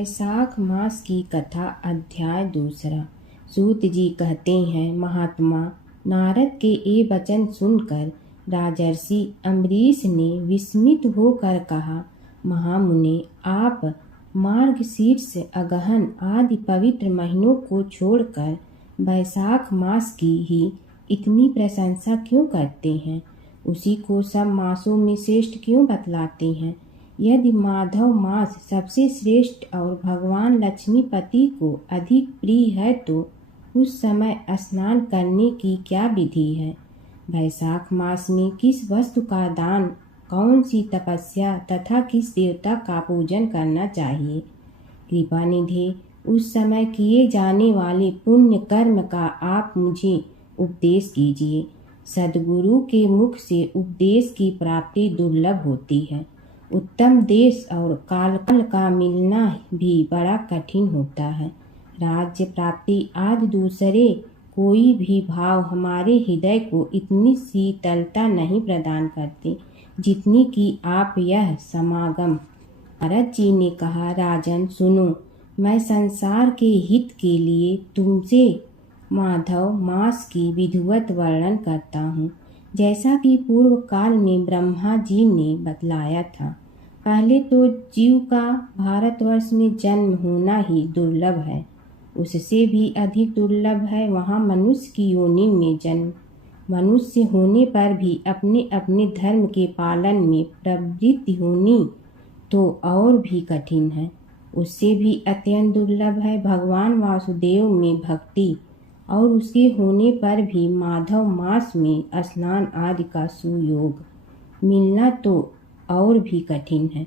वैशाख मास की कथा अध्याय दूसरा। सूत जी कहते हैं, महात्मा नारद के ये वचन सुनकर राजर्षि अम्बरीश ने विस्मित होकर कहा, महामुने, आप मार्गशीर्ष, अगहन आदि पवित्र महीनों को छोड़कर वैशाख मास की ही इतनी प्रशंसा क्यों करते हैं? उसी को सब मासों में श्रेष्ठ क्यों बतलाते हैं? यदि माधव मास सबसे श्रेष्ठ और भगवान लक्ष्मीपति को अधिक प्रिय है तो उस समय स्नान करने की क्या विधि है? वैशाख मास में किस वस्तु का दान, कौन सी तपस्या तथा किस देवता का पूजन करना चाहिए? कृपा निधि, उस समय किए जाने वाले पुण्य कर्म का आप मुझे उपदेश कीजिए। सद्गुरु के मुख से उपदेश की प्राप्ति दुर्लभ होती है। उत्तम देश और काल का मिलना भी बड़ा कठिन होता है। राज्य प्राप्ति आदि दूसरे कोई भी भाव हमारे हृदय को इतनी शीतलता नहीं प्रदान करते जितनी कि आप यह समागम। नारद जी ने कहा, राजन सुनो, मैं संसार के हित के लिए तुमसे माधव मास की विधिवत वर्णन करता हूँ, जैसा कि पूर्व काल में ब्रह्मा जी ने बतलाया था। पहले तो जीव का भारतवर्ष में जन्म होना ही दुर्लभ है। उससे भी अधिक दुर्लभ है वहाँ मनुष्य की योनि में जन्म। मनुष्य होने पर भी अपने अपने धर्म के पालन में प्रवृत्ति होनी तो और भी कठिन है। उससे भी अत्यंत दुर्लभ है भगवान वासुदेव में भक्ति, और उसके होने पर भी माधव मास में स्नान आदि का सुयोग मिलना तो और भी कठिन है।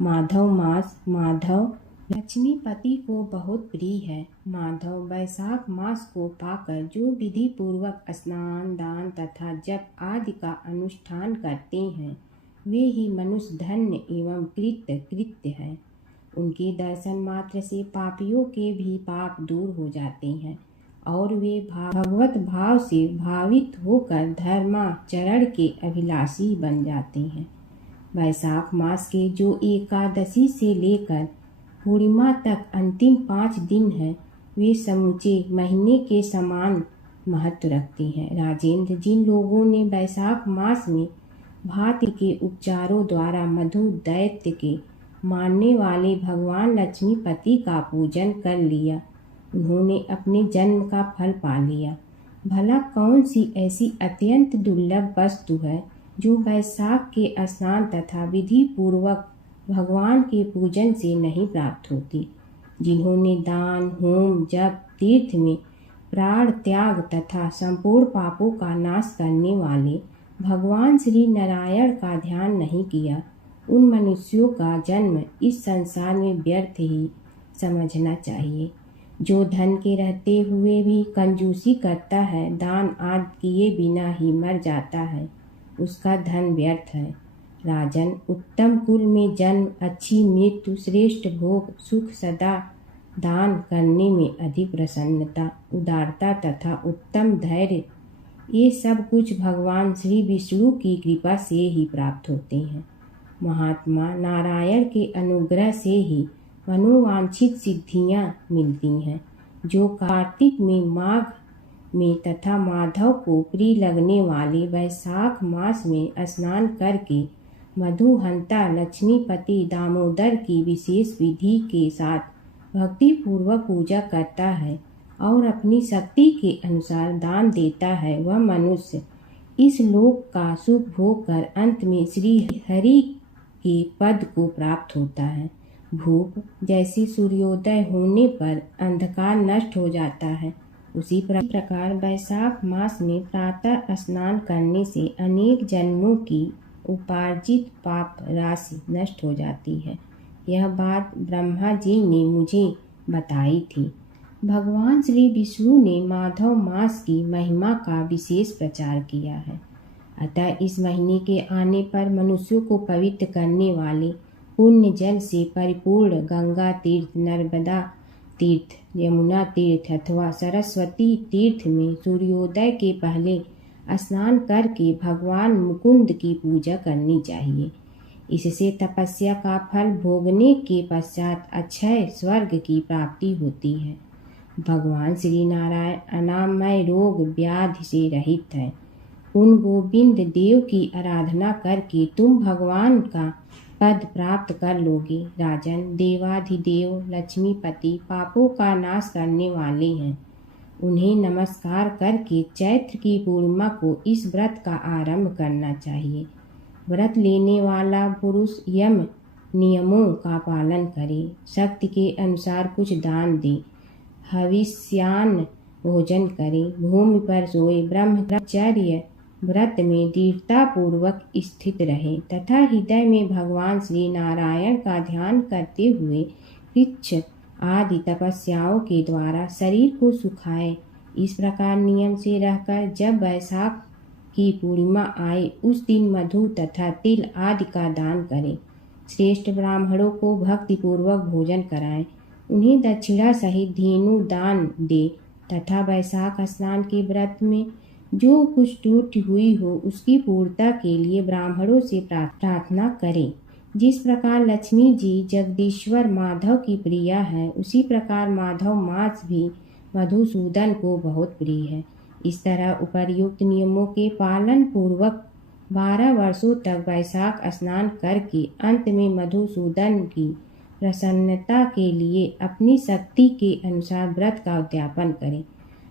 माधव मास माधव लक्ष्मीपति को बहुत प्रिय है। माधव वैशाख मास को पाकर जो विधि पूर्वक स्नान, दान तथा जप आदि का अनुष्ठान करते हैं, वे ही मनुष्य धन्य एवं कृत्य है। उनके दर्शन मात्र से पापियों के भी पाप दूर हो जाते हैं और वे भगवत भाव से भावित होकर धर्माचरण के अभिलाषी बन जाते हैं। वैशाख मास के जो एकादशी से लेकर पूर्णिमा तक अंतिम 5 दिन है, वे समूचे महीने के समान महत्व रखते हैं। राजेंद्र, जिन लोगों ने वैशाख मास में भांति के उपचारों द्वारा मधु दैत्य के मानने वाले भगवान लक्ष्मीपति का पूजन कर लिया, उन्होंने अपने जन्म का फल पा लिया। भला कौन सी ऐसी अत्यंत दुर्लभ वस्तु है जो वैशाख के स्नान तथा विधि पूर्वक भगवान के पूजन से नहीं प्राप्त होती? जिन्होंने दान, होम, जप, तीर्थ में प्राण त्याग तथा संपूर्ण पापों का नाश करने वाले भगवान श्री नारायण का ध्यान नहीं किया, उन मनुष्यों का जन्म इस संसार में व्यर्थ ही समझना चाहिए। जो धन के रहते हुए भी कंजूसी करता है, दान आदि किए बिना ही मर जाता है, उसका धन व्यर्थ है। राजन, उत्तम कुल में जन्म, अच्छी मृत्यु, श्रेष्ठ भोग, सुख, सदा दान करने में अधिक प्रसन्नता, उदारता तथा उत्तम धैर्य, ये सब कुछ भगवान श्री विष्णु की कृपा से ही प्राप्त होते हैं। महात्मा नारायण के अनुग्रह से ही मनोवांछित सिद्धियां मिलती हैं। जो कार्तिक में, माघ में तथा माधव को प्रिय लगने वाले वैशाख मास में स्नान करके मधुहंता लक्ष्मीपति दामोदर की विशेष विधि के साथ भक्ति पूर्वक पूजा करता है और अपनी शक्ति के अनुसार दान देता है, वह मनुष्य इस लोक का सुख भोग कर अंत में श्री हरि के पद को प्राप्त होता है। भूप जैसी सूर्योदय होने पर अंधकार नष्ट हो जाता है, उसी प्रकार वैशाख मास में प्रातः स्नान करने से अनेक जन्मों की उपार्जित पाप राशि नष्ट हो जाती है। यह बात ब्रह्मा जी ने मुझे बताई थी। भगवान श्री विष्णु ने माधव मास की महिमा का विशेष प्रचार किया है। अतः इस महीने के आने पर मनुष्यों को पवित्र करने वाले पुण्य जल से परिपूर्ण गंगा तीर्थ, नर्मदा तीर्थ, यमुना तीर्थ अथवा सरस्वती तीर्थ में सूर्योदय के पहले स्नान करके भगवान मुकुंद की पूजा करनी चाहिए। इससे तपस्या का फल भोगने के पश्चात अक्षय स्वर्ग की प्राप्ति होती है। भगवान श्री नारायण अनामय रोग व्याधि से रहित है। उन गोविंद देव की आराधना करके तुम भगवान का पद प्राप्त कर लोगे। राजन, देवाधिदेव लक्ष्मीपति पापों का नाश करने वाले हैं। उन्हें नमस्कार करके चैत्र की पूर्णिमा को इस व्रत का आरंभ करना चाहिए। व्रत लेने वाला पुरुष यम नियमों का पालन करे, शक्ति के अनुसार कुछ दान दे, हविष्यान्न भोजन करे, भूमि पर सोए, ब्रह्मचर्य व्रत में दृढ़ता पूर्वक स्थित रहे तथा हृदय में भगवान श्री नारायण का ध्यान करते हुए वृक्ष आदि तपस्याओं के द्वारा शरीर को सुखाए। इस प्रकार नियम से रहकर जब वैशाख की पूर्णिमा आए उस दिन मधु तथा तिल आदि का दान करें। श्रेष्ठ ब्राह्मणों को भक्ति पूर्वक भोजन कराएं, उन्हें दक्षिणा सहित धेनु दान दे तथा वैशाख स्नान के व्रत में जो कुछ त्रुटि हुई हो उसकी पूर्णता के लिए ब्राह्मणों से प्रार्थना करें। जिस प्रकार लक्ष्मी जी जगदीश्वर माधव की प्रिया है, उसी प्रकार माधव मास भी मधुसूदन को बहुत प्रिय है। इस तरह उपर्युक्त नियमों के पालन पूर्वक 12 वर्षों तक वैशाख स्नान करके अंत में मधुसूदन की प्रसन्नता के लिए अपनी शक्ति के अनुसार व्रत का उद्यापन करें।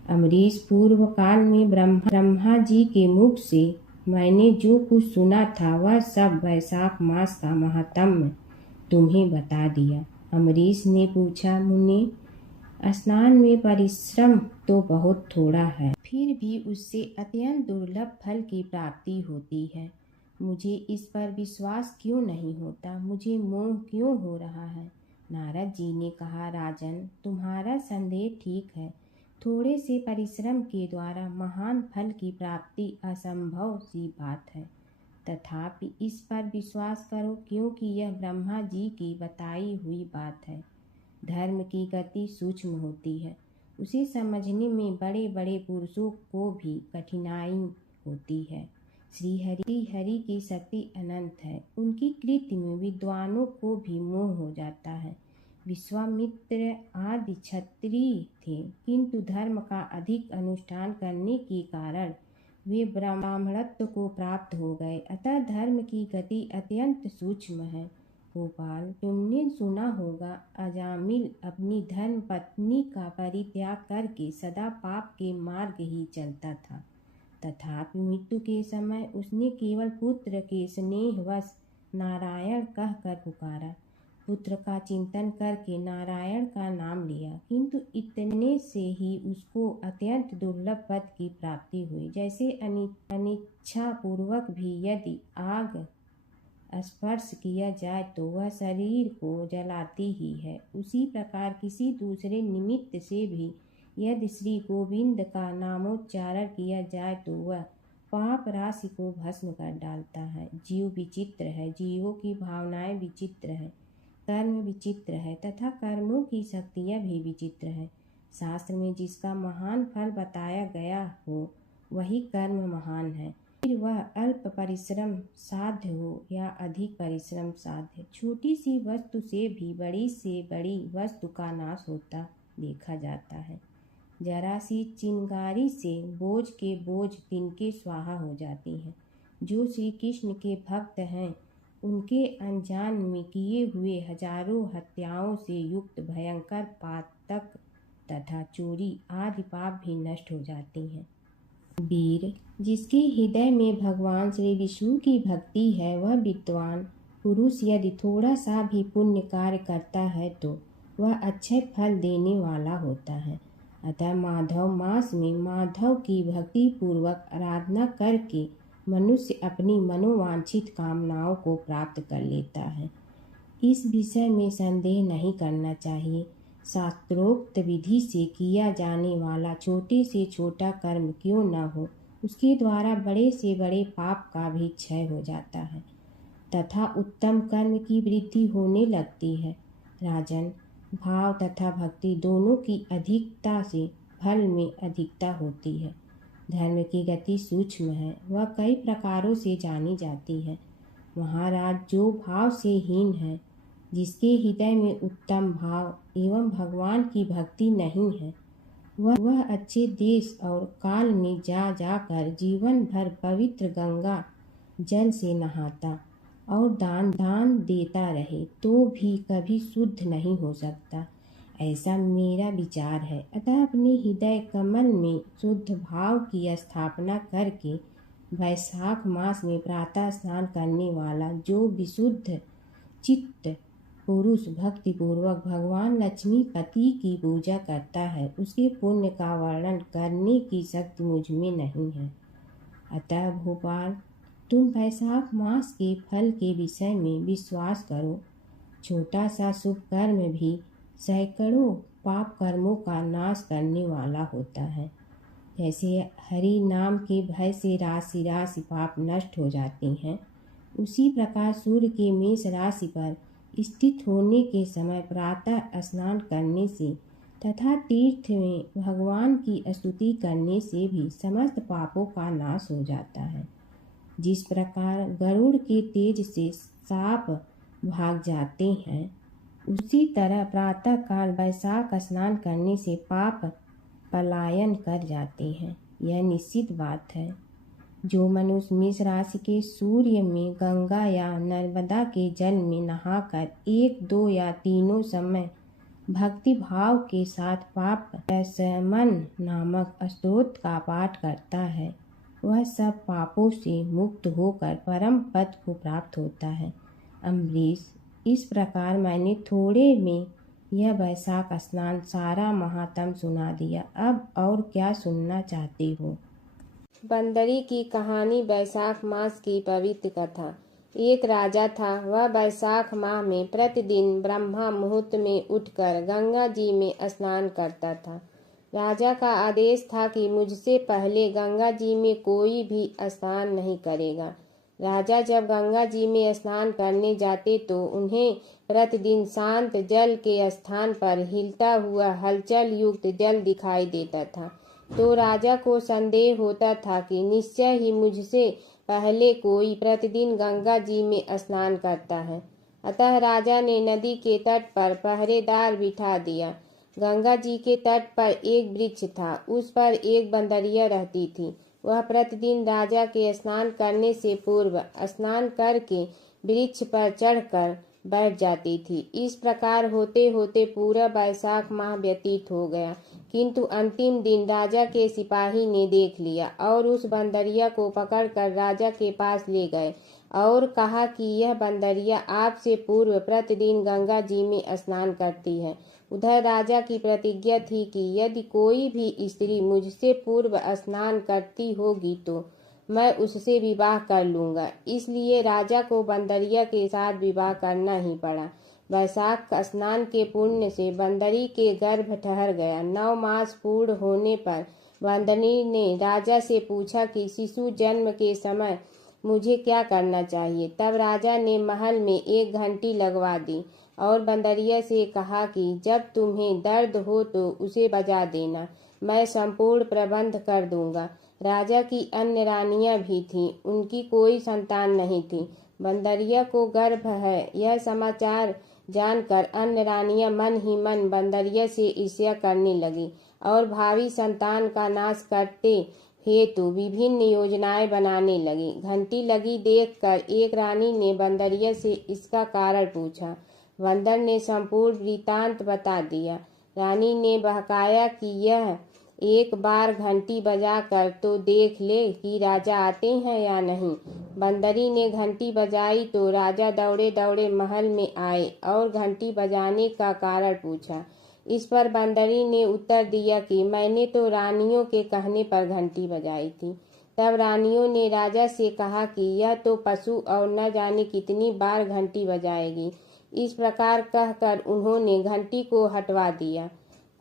अम्बरीश, पूर्व काल में ब्रह्मा जी के मुख से मैंने जो कुछ सुना था वह सब वैशाख मास का महात्म्य तुम्हें बता दिया। अम्बरीश ने पूछा, मुनि, स्नान में परिश्रम तो बहुत थोड़ा है, फिर भी उससे अत्यंत दुर्लभ फल की प्राप्ति होती है। मुझे इस पर विश्वास क्यों नहीं होता? मुझे मोह क्यों हो रहा है? नारद जी ने कहा, राजन, तुम्हारा संदेह ठीक है। थोड़े से परिश्रम के द्वारा महान फल की प्राप्ति असंभव सी बात है। तथापि इस पर विश्वास करो, क्योंकि यह ब्रह्मा जी की बताई हुई बात है। धर्म की गति सूक्ष्म होती है, उसे समझने में बड़े बड़े पुरुषों को भी कठिनाई होती है। श्री हरि की शक्ति अनंत है, उनकी कृति में विद्वानों को भी मोह हो जाता है। विश्वामित्र आदि क्षत्रिय थे, किंतु धर्म का अधिक अनुष्ठान करने के कारण वे ब्राह्मणत्व को प्राप्त हो गए। अतः धर्म की गति अत्यंत सूक्ष्म है। गोपाल, तुमने सुना होगा, अजामिल अपनी धर्म पत्नी का परित्याग करके सदा पाप के मार्ग ही चलता था। तथापि मृत्यु के समय उसने केवल पुत्र के स्नेहवश नारायण कहकर पुकारा। पुत्र का चिंतन करके नारायण का नाम लिया, किंतु इतने से ही उसको अत्यंत दुर्लभ पद की प्राप्ति हुई। जैसे अनिच्छा पूर्वक भी यदि आग स्पर्श किया जाए तो वह शरीर को जलाती ही है, उसी प्रकार किसी दूसरे निमित्त से भी यदि श्री गोविंद का नामोच्चारण किया जाए तो वह पाप राशि को भस्म कर डालता है। जीव विचित्र है, जीवों की भावनाएं विचित्र है, कर्म विचित्र है तथा कर्मों की शक्तियाँ भी विचित्र है। शास्त्र में जिसका महान फल बताया गया हो वही कर्म महान है, फिर वह अल्प परिश्रम साध्य हो या अधिक परिश्रम साध्य। छोटी सी वस्तु से बड़ी वस्तु का नाश होता देखा जाता है। जरा सी चिंगारी से बोझ के बोझ तिनके स्वाहा हो जाती हैं। जो श्री कृष्ण के भक्त हैं उनके अनजान में किए हुए हजारों हत्याओं से युक्त भयंकर पातक तथा चोरी आदि पाप भी नष्ट हो जाती हैं। वीर, जिसके हृदय में भगवान श्री विष्णु की भक्ति है वह विद्वान पुरुष यदि थोड़ा सा भी पुण्य कार्य करता है तो वह अच्छे फल देने वाला होता है। अतः माधव मास में माधव की भक्ति पूर्वक आराधना करके मनुष्य अपनी मनोवांछित कामनाओं को प्राप्त कर लेता है। इस विषय में संदेह नहीं करना चाहिए। शास्त्रोक्त विधि से किया जाने वाला छोटे से छोटा कर्म क्यों न हो, उसके द्वारा बड़े से बड़े पाप का भी क्षय हो जाता है तथा उत्तम कर्म की वृद्धि होने लगती है। राजन, भाव तथा भक्ति दोनों की अधिकता से फल में अधिकता होती है। धर्म की गति सूक्ष्म है, वह कई प्रकारों से जानी जाती है। महाराज, जो भाव से हीन है, जिसके हृदय में उत्तम भाव एवं भगवान की भक्ति नहीं है, वह अच्छे देश और काल में जा जाकर जीवन भर पवित्र गंगा जल से नहाता और दान देता रहे तो भी कभी शुद्ध नहीं हो सकता। ऐसा मेरा विचार है। अतः अपने हृदय कमल में शुद्ध भाव की स्थापना करके वैशाख मास में प्रातः स्नान करने वाला जो विशुद्ध चित्त पुरुष भक्ति पूर्वक भगवान लक्ष्मीपति की पूजा करता है, उसके पुण्य का वर्णन करने की शक्ति मुझ में नहीं है। अतः भोपाल, तुम वैशाख मास के फल के विषय में विश्वास करो। छोटा सा शुभ कर्म भी सैकड़ों पाप कर्मों का नाश करने वाला होता है। जैसे हरि नाम के भय से राशि राशि पाप नष्ट हो जाते हैं, उसी प्रकार सूर्य के मेष राशि पर स्थित होने के समय प्रातः स्नान करने से तथा तीर्थ में भगवान की स्तुति करने से भी समस्त पापों का नाश हो जाता है। जिस प्रकार गरुड़ के तेज से सांप भाग जाते हैं, उसी तरह प्रातः काल वैशाख स्नान करने से पाप पलायन कर जाते हैं। यह निश्चित बात है। जो मनुष्य मेष राशि के सूर्य में गंगा या नर्मदा के जल में नहाकर 1, 2 या तीनों समय भक्ति भाव के साथ पाप प्रशमन नामक स्तोत्र का पाठ करता है, वह सब पापों से मुक्त होकर परम पद को प्राप्त होता है। अम्बरीश, इस प्रकार मैंने थोड़े में यह वैशाख स्नान सारा महात्म सुना दिया। अब और क्या सुनना चाहते हो? बंदरी की कहानी। वैशाख मास की पवित्र कथा। एक राजा था। वह वैशाख माह में प्रतिदिन ब्रह्मा मुहूर्त में उठकर गंगा जी में स्नान करता था। राजा का आदेश था कि मुझसे पहले गंगा जी में कोई भी स्नान नहीं करेगा। राजा जब गंगा जी में स्नान करने जाते तो उन्हें प्रतिदिन शांत जल के स्थान पर हिलता हुआ हलचल युक्त जल दिखाई देता था। तो राजा को संदेह होता था कि निश्चय ही मुझसे पहले कोई प्रतिदिन गंगा जी में स्नान करता है। अतः राजा ने नदी के तट पर पहरेदार बिठा दिया। गंगा जी के तट पर एक वृक्ष था, उस पर एक बंदरिया रहती थी। वह प्रतिदिन राजा के स्नान करने से पूर्व स्नान करके वृक्ष पर चढ़कर बैठ जाती थी। इस प्रकार होते होते पूरा वैशाख माह व्यतीत हो गया, किंतु अंतिम दिन राजा के सिपाही ने देख लिया और उस बंदरिया को पकड़कर राजा के पास ले गए और कहा कि यह बंदरिया आपसे पूर्व प्रतिदिन गंगा जी में स्नान करती है। उधर राजा की प्रतिज्ञा थी कि यदि कोई भी स्त्री मुझसे पूर्व स्नान करती होगी तो मैं उससे विवाह कर लूंगा। इसलिए राजा को बंदरिया के साथ विवाह करना ही पड़ा। वैशाख स्नान के पुण्य से बंदरी के गर्भ ठहर गया। 9 मास पूर्ण होने पर बंदरी ने राजा से पूछा कि शिशु जन्म के समय मुझे क्या करना चाहिए। तब राजा ने महल में एक घंटी लगवा दी और बंदरिया से कहा कि जब तुम्हें दर्द हो तो उसे बजा देना, मैं संपूर्ण प्रबंध कर दूंगा। राजा की अन्य रानियां भी थीं, उनकी कोई संतान नहीं थी। बंदरिया को गर्भ है यह समाचार जानकर अन्य रानियां मन ही मन बंदरिया से ईर्ष्या करने लगी और भावी संतान का नाश करते हेतु विभिन्न योजनाएं बनाने लगी। घंटी लगी देखकर एक रानी ने बंदरिया से इसका कारण पूछा। बंदर ने संपूर्ण वृतांत बता दिया। रानी ने बहकाया कि यह एक बार घंटी बजाकर तो देख ले कि राजा आते हैं या नहीं। बंदरी ने घंटी बजाई तो राजा दौड़े दौड़े महल में आए और घंटी बजाने का कारण पूछा। इस पर बंदरी ने उत्तर दिया कि मैंने तो रानियों के कहने पर घंटी बजाई थी। तब रानियों ने राजा से कहा कि यह तो पशु और न जाने कितनी बार घंटी बजाएगी। इस प्रकार कहकर उन्होंने घंटी को हटवा दिया।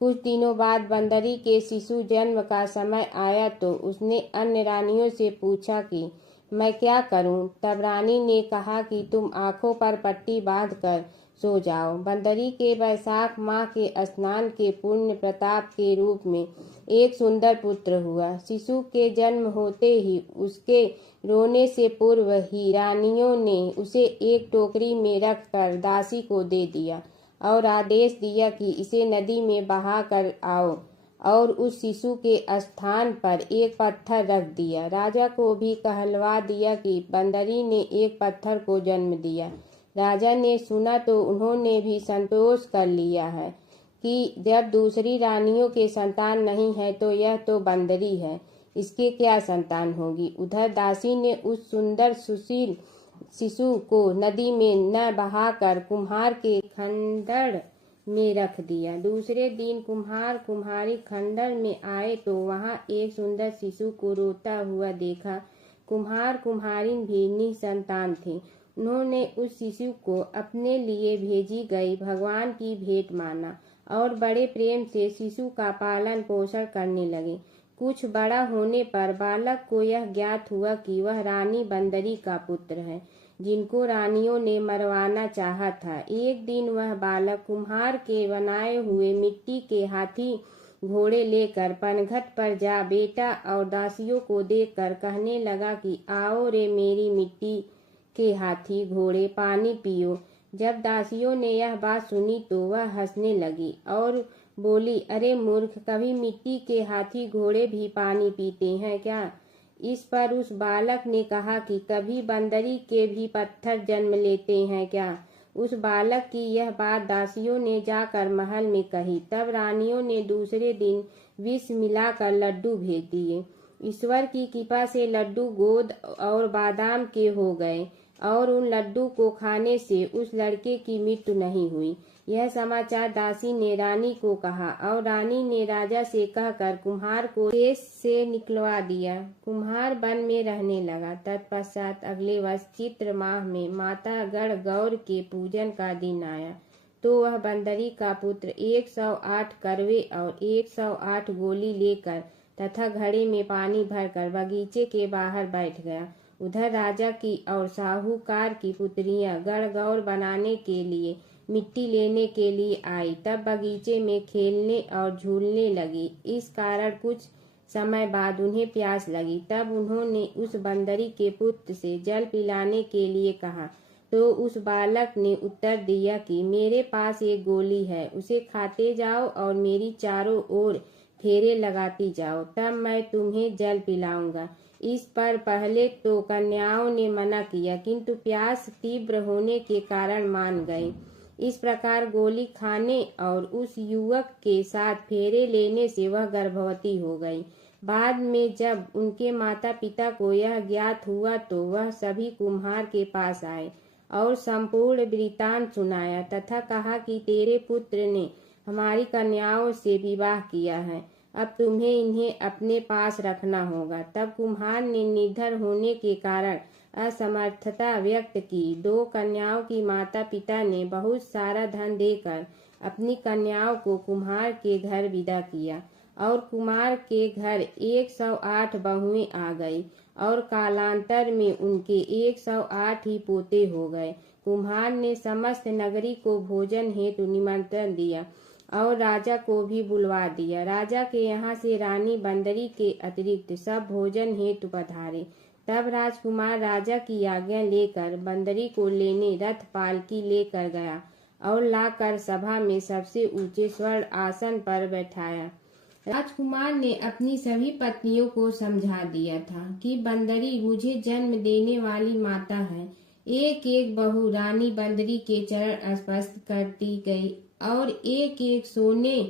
कुछ दिनों बाद बंदरी के शिशु जन्म का समय आया तो उसने अन्य रानियों से पूछा कि मैं क्या करूं। तब रानी ने कहा कि तुम आंखों पर पट्टी बांधकर सो जाओ। बंदरी के वैशाख माह के स्नान के पुण्य प्रताप के रूप में एक सुंदर पुत्र हुआ। शिशु के जन्म होते ही उसके रोने से पूर्व ही रानियों ने उसे एक टोकरी में रखकर दासी को दे दिया और आदेश दिया कि इसे नदी में बहा कर आओ, और उस शिशु के स्थान पर एक पत्थर रख दिया। राजा को भी कहलवा दिया कि बंदरी ने एक पत्थर को जन्म दिया। राजा ने सुना तो उन्होंने भी संतोष कर लिया है कि जब दूसरी रानियों के संतान नहीं है तो यह तो बंदरी है, इसके क्या संतान होगी। उधर दासी ने उस सुंदर सुशील शिशु को नदी में न बहाकर कुम्हार के खंडर में रख दिया। दूसरे दिन कुम्हार कुम्हारी खंडर में आए तो वहां एक सुंदर शिशु को रोता हुआ देखा। कुम्हार कुम्हारिन भी निसंतान थे। उन्होंने उस शिशु को अपने लिए भेजी गई भगवान की भेंट माना और बड़े प्रेम से शिशु का पालन पोषण करने लगे। कुछ बड़ा होने पर बालक को यह ज्ञात हुआ कि वह रानी बंदरी का पुत्र है, जिनको रानियों ने मरवाना चाहा था। एक दिन वह बालक कुम्हार के बनाए हुए मिट्टी के हाथी घोड़े लेकर पनघट पर जा बैठा और दासियों को देखकर कहने लगा कि आओ रे मेरी मिट्टी के हाथी घोड़े, पानी पियो। जब दासियों ने यह बात सुनी तो वह हंसने लगी और बोली, अरे मूर्ख, कभी मिट्टी के हाथी घोड़े भी पानी पीते हैं क्या? इस पर उस बालक ने कहा कि कभी बंदरी के भी पत्थर जन्म लेते हैं क्या? उस बालक की यह बात दासियों ने जाकर महल में कही। तब रानियों ने दूसरे दिन विष मिलाकर लड्डू भेज दिए। ईश्वर की कृपा से लड्डू गोद और बादाम के हो गए और उन लड्डू को खाने से उस लड़के की मृत्यु नहीं हुई। यह समाचार दासी ने रानी को कहा और रानी ने राजा से कहकर कुम्हार को देश से निकलवा दिया। कुम्हार वन में रहने लगा। तत्पश्चात अगले वर्ष चित्र माह में माता गढ़ गौर के पूजन का दिन आया तो वह बंदरी का पुत्र 108 करवे और 108 गोली लेकर तथा घड़े में पानी भरकर बगीचे के बाहर बैठ गया। उधर राजा की और साहूकार की पुत्रियां गढ़गौर बनाने के लिए मिट्टी लेने के लिए आई। तब बगीचे में खेलने और झूलने लगी। इस कारण कुछ समय बाद उन्हें प्यास लगी। तब उन्होंने उस बंदरी के पुत्र से जल पिलाने के लिए कहा तो उस बालक ने उत्तर दिया कि मेरे पास एक गोली है, उसे खाते जाओ और मेरी चारों ओर फेरे लगाती जाओ, तब मैं तुम्हें जल पिलाऊंगा। इस पर पहले तो कन्याओं ने मना किया, किंतु प्यास तीव्र होने के कारण मान गए। इस प्रकार गोली खाने और उस युवक के साथ फेरे लेने से वह गर्भवती हो गई। बाद में जब उनके माता पिता को यह ज्ञात हुआ तो वह सभी कुम्हार के पास आए और संपूर्ण वृत्तांत सुनाया तथा कहा कि तेरे पुत्र ने हमारी कन्याओं से विवाह किया है, अब तुम्हें इन्हें अपने पास रखना होगा। तब कुम्हार ने निर्धन होने के कारण असमर्थता व्यक्त की। 2 कन्याओं की माता पिता ने बहुत सारा धन देकर अपनी कन्याओं को कुम्हार के घर विदा किया और कुमार के घर 108 बहुएं आ गई और कालांतर में उनके 108 ही पोते हो गए। कुम्हार ने समस्त नगरी को भोजन हेतु निमंत्रण दिया और राजा को भी बुलवा दिया। राजा के यहाँ से रानी बंदरी के अतिरिक्त सब भोजन हेतु पधारे। तब राजकुमार राजा की आज्ञा लेकर बंदरी को लेने रथ पालकी लेकर गया और लाकर सभा में सबसे ऊंचे स्वर्ण आसन पर बैठाया। राजकुमार ने अपनी सभी पत्नियों को समझा दिया था कि बंदरी मुझे जन्म देने वाली माता है। एक एक बहू रानी बंदरी के चरण स्पर्श करती गई और एक एक सोने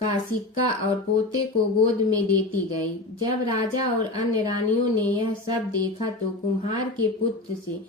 का सिक्का और पोते को गोद में देती गई। जब राजा और अन्य रानियों ने यह सब देखा तो कुम्हार के पुत्र से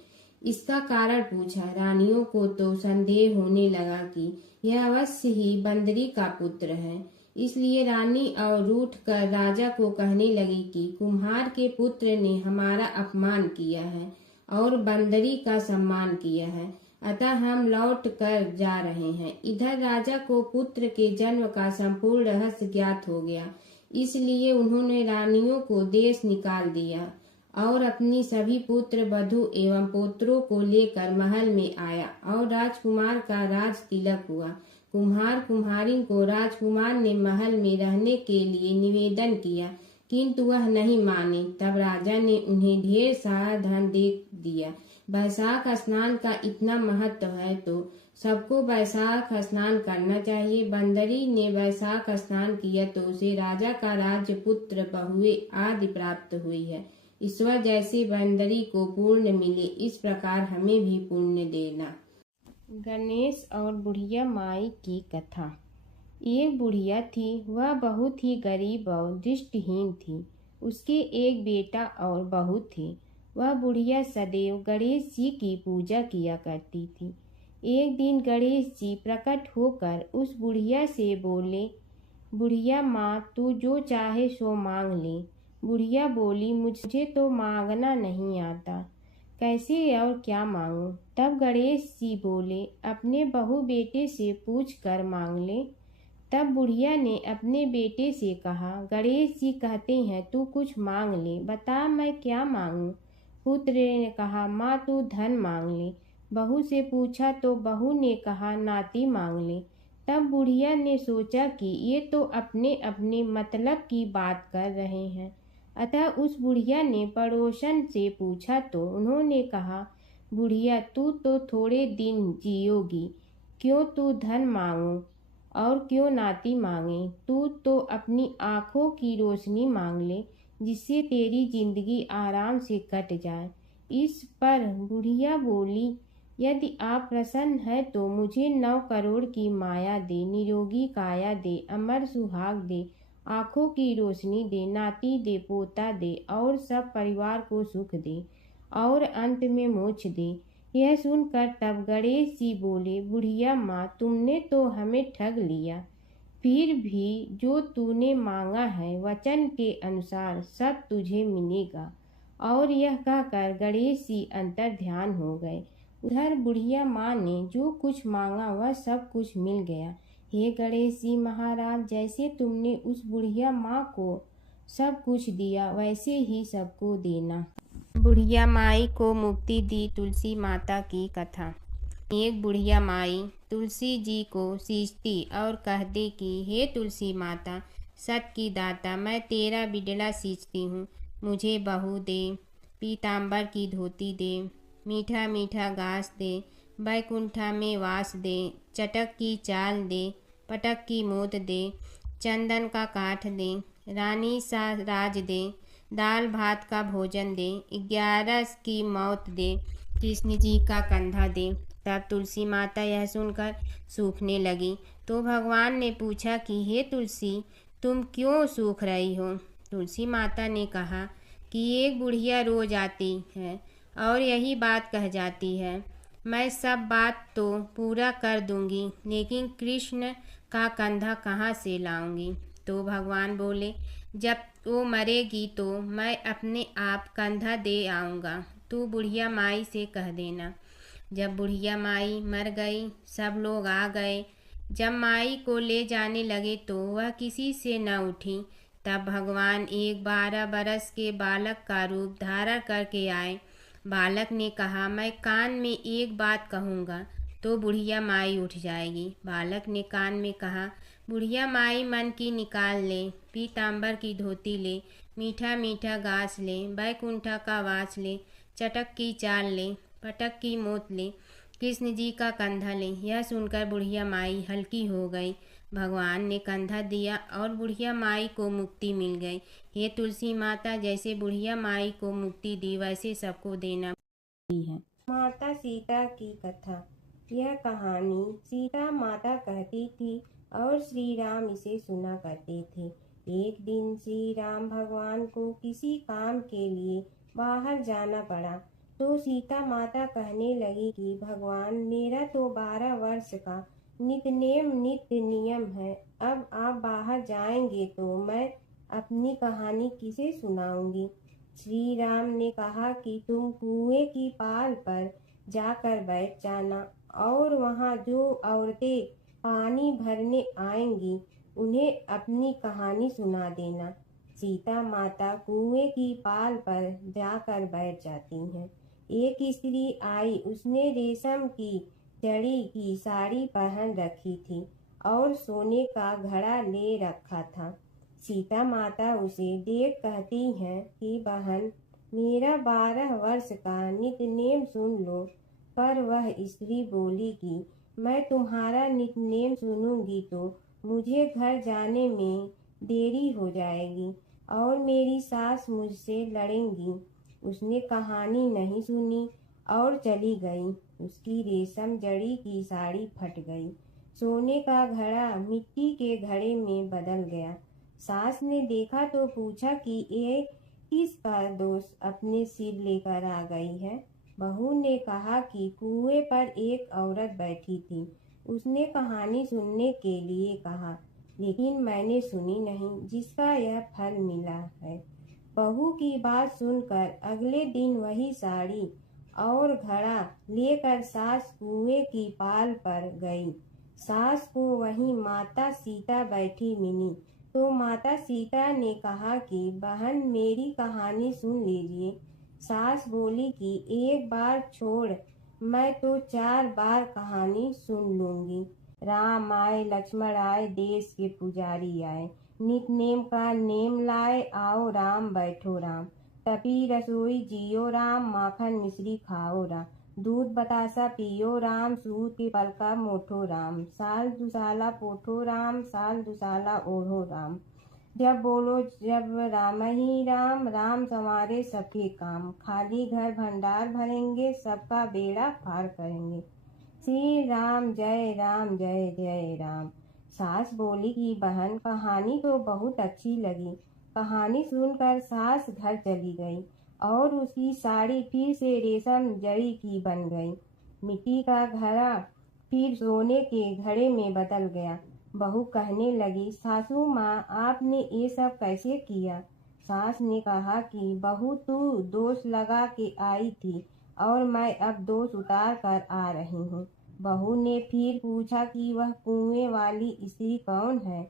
इसका कारण पूछा। रानियों को तो संदेह होने लगा कि यह अवश्य ही बंदरी का पुत्र है। इसलिए रानी और रूठ कर राजा को कहने लगी कि कुम्हार के पुत्र ने हमारा अपमान किया है और बंदरी का सम्मान किया है, अतः हम लौट कर जा रहे हैं। इधर राजा को पुत्र के जन्म का संपूर्ण रहस्य ज्ञात हो गया, इसलिए उन्होंने रानियों को देश निकाल दिया और अपनी सभी पुत्र वधू एवं पुत्रों को लेकर महल में आया और राजकुमार का राज तिलक हुआ। कुम्हार कुम्हारिन को राजकुमार ने महल में रहने के लिए निवेदन किया, किंतु वह नहीं माने। तब राजा ने उन्हें ढेर सारा धन दे दिया। वैशाख स्नान का इतना महत्व है तो सबको वैशाख स्नान करना चाहिए। बंदरी ने वैशाख स्नान किया तो उसे राजा का राज्य, पुत्र, बहुएं आदि प्राप्त हुई है। ईश्वर जैसे बंदरी को पुण्य मिले, इस प्रकार हमें भी पुण्य देना। गणेश और बुढ़िया माई की कथा। एक बुढ़िया थी, वह बहुत ही गरीब और दृष्टिहीन थी। उसके एक बेटा और बहू थे। वह बुढ़िया सदैव गणेश जी की पूजा किया करती थी। एक दिन गणेश जी प्रकट होकर उस बुढ़िया से बोले, बुढ़िया माँ, तू जो चाहे सो मांग ले। बुढ़िया बोली, मुझे तो मांगना नहीं आता, कैसे और क्या मांगूं? तब गणेश जी बोले, अपने बहू बेटे से पूछ कर मांग ले। तब बुढ़िया ने अपने बेटे से कहा, गणेश जी कहते हैं तू कुछ मांग ले, बता मैं क्या मांगूं? पुत्र ने कहा, माँ तू धन मांग ले। बहू से पूछा तो बहू ने कहा, नाती मांग ले। तब बुढ़िया ने सोचा कि ये तो अपने अपने मतलब की बात कर रहे हैं, अतः उस बुढ़िया ने पड़ोसन से पूछा तो उन्होंने कहा, बुढ़िया तू तो थोड़े दिन जियोगी, क्यों तू धन मांगो और क्यों नाती मांगे? तू तो अपनी आँखों की रोशनी मांग ले, जिससे तेरी जिंदगी आराम से कट जाए। इस पर बुढ़िया बोली, यदि आप प्रसन्न है तो मुझे 9 करोड़ की माया दे, निरोगी काया दे, अमर सुहाग दे, आँखों की रोशनी दे, नाती दे, पोता दे और सब परिवार को सुख दे और अंत में मोक्ष दे। यह सुनकर तब गणेश जी बोले, बुढ़िया माँ, तुमने तो हमें ठग लिया, फिर भी जो तूने मांगा है वचन के अनुसार सब तुझे मिलेगा। और यह कहकर गणेश जी अंतर ध्यान हो गए। उधर बुढ़िया माँ ने जो कुछ मांगा वह सब कुछ मिल गया। हे गणेश जी महाराज, जैसे तुमने उस बुढ़िया माँ को सब कुछ दिया वैसे ही सबको देना। बुढ़िया माई को मुक्ति दी तुलसी माता की कथा। एक बुढ़िया माई तुलसी जी को सींचती और कहती कि हे तुलसी माता, सत की दाता, मैं तेरा बिडला सींचती हूँ, मुझे बहू दे, पीताम्बर की धोती दे, मीठा मीठा घास दे, बैकुंठा में वास दे, चटक की चाल दे, पटक की मोत दे, चंदन का काठ दे, रानी सा राज दे, दाल भात का भोजन दे, 11 की मौत दे, कृष्ण जी का कंधा दे। तब तुलसी माता यह सुनकर सूखने लगी तो भगवान ने पूछा कि हे तुलसी, तुम क्यों सूख रही हो? तुलसी माता ने कहा कि एक बुढ़िया रोज आती है और यही बात कह जाती है, मैं सब बात तो पूरा कर दूंगी, लेकिन कृष्ण का कंधा कहाँ से लाऊंगी? तो भगवान बोले, जब वो मरेगी तो मैं अपने आप कंधा दे आऊँगा, तू बुढ़िया माई से कह देना। जब बुढ़िया माई मर गई, सब लोग आ गए। जब माई को ले जाने लगे तो वह किसी से न उठी। तब भगवान एक 12 बरस के बालक का रूप धारण करके आए। बालक ने कहा, मैं कान में एक बात कहूँगा तो बुढ़िया माई उठ जाएगी। बालक ने कान में कहा, बुढ़िया माई मन की निकाल ले, पीताम्बर की धोती ले, मीठा मीठा घास ले, बैकुंठा का वास ले, चटक की चाल ले, पटक की मोत ले, कृष्ण जी का कंधा ले। यह सुनकर बुढ़िया माई हल्की हो गई। भगवान ने कंधा दिया और बुढ़िया माई को मुक्ति मिल गई। हे तुलसी माता, जैसे बुढ़िया माई को मुक्ति दी वैसे सबको देना है। माता सीता की कथा। यह कहानी सीता माता कहती थी और श्री राम इसे सुना करते थे। एक दिन श्री राम भगवान को किसी काम के लिए बाहर जाना पड़ा तो सीता माता कहने लगी कि भगवान, मेरा तो 12 वर्ष का नित्य नियम है, अब आप बाहर जाएंगे तो मैं अपनी कहानी किसे सुनाऊंगी? श्री राम ने कहा कि तुम कुएं की पाल पर जाकर बैठ जाना और वहाँ जो औरतें पानी भरने आएंगी उन्हें अपनी कहानी सुना देना। सीता माता कुएं की पाल पर जाकर बैठ जाती हैं। एक स्त्री आई, उसने रेशम की जड़ी की साड़ी पहन रखी थी और सोने का घड़ा ले रखा था। सीता माता उसे देख कहती हैं कि बहन, मेरा 12 वर्ष का नितनेम सुन लो। पर वह स्त्री बोली कि मैं तुम्हारा नितनेम सुनूंगी तो मुझे घर जाने में देरी हो जाएगी और मेरी सास मुझसे लड़ेंगी। उसने कहानी नहीं सुनी और चली गई। उसकी रेशम जड़ी की साड़ी फट गई। सोने का घड़ा मिट्टी के घड़े में बदल गया। सास ने देखा तो पूछा कि ये किसका दोष अपने सिर लेकर आ गई है। बहू ने कहा कि कुएं पर एक औरत बैठी थी। उसने कहानी सुनने के लिए कहा, लेकिन मैंने सुनी नहीं, जिसका यह फल मिला है। बहू की बात सुनकर अगले दिन वही साड़ी और घड़ा लेकर सास कुएं की पाल पर गई। सास को वहीं माता सीता बैठी मिली तो माता सीता ने कहा कि बहन, मेरी कहानी सुन लीजिए। सास बोली कि एक बार छोड़, मैं तो 4 बार कहानी सुन लूंगी। राम आए लक्ष्मण आए, देश के पुजारी आए, नित नेम का नेम लाए, आओ राम बैठो राम। तपी रसोई जियो राम, माखन मिश्री खाओ राम। दूध बतासा पियो राम, सूत के पलका मोठो राम। साल दुसाला पोठो राम, साल दुसाला ओढ़ो राम। जब बोलो जब राम ही राम, राम संवारे सबके काम। खाली घर भंडार भरेंगे, सबका बेड़ा पार करेंगे। श्री राम जय राम जय जय राम। सास बोली कि बहन, कहानी तो बहुत अच्छी लगी। कहानी सुनकर सास घर चली गई और उसकी साड़ी फिर से रेशम जड़ी की बन गई। मिट्टी का घड़ा फिर सोने के घड़े में बदल गया। बहू कहने लगी, सासू माँ, आपने ये सब कैसे किया? सास ने कहा कि बहू, तू दोष लगा के आई थी और मैं अब दोष उतार कर आ रही हूँ। बहू ने फिर पूछा कि वह कुएं वाली स्त्री कौन है?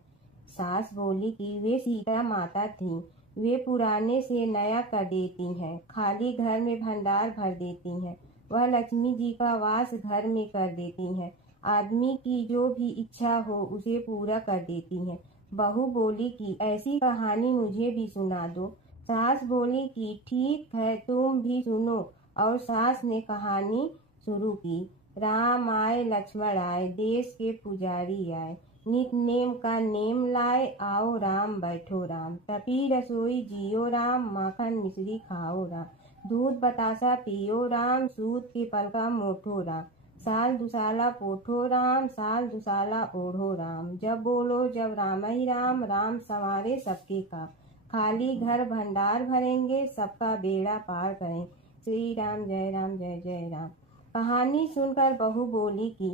सास बोली कि वे सीता माता थी। वे पुराने से नया कर देती हैं, खाली घर में भंडार भर देती हैं। वह लक्ष्मी जी का वास घर में कर देती हैं। आदमी की जो भी इच्छा हो उसे पूरा कर देती हैं। बहू बोली कि ऐसी कहानी मुझे भी सुना दो। सास बोली कि ठीक है, तुम भी सुनो। और सास ने कहानी शुरू की। राम आए लक्ष्मण आए, देश के पुजारी आए, नित नेम का नेम लाए, आओ राम बैठो राम। तपी रसोई जियो राम, माखन मिश्री खाओ राम। दूध बतासा पियो राम, सूत के पलका मोठो राम। साल दुसाला पोठो राम, साल दुसाला ओढ़ो राम। जब बोलो जब राम ही राम, राम संवारे सबके काम। खाली घर भंडार भरेंगे, सबका बेड़ा पार करें। श्री राम जय जय राम। कहानी सुनकर बहू बोली कि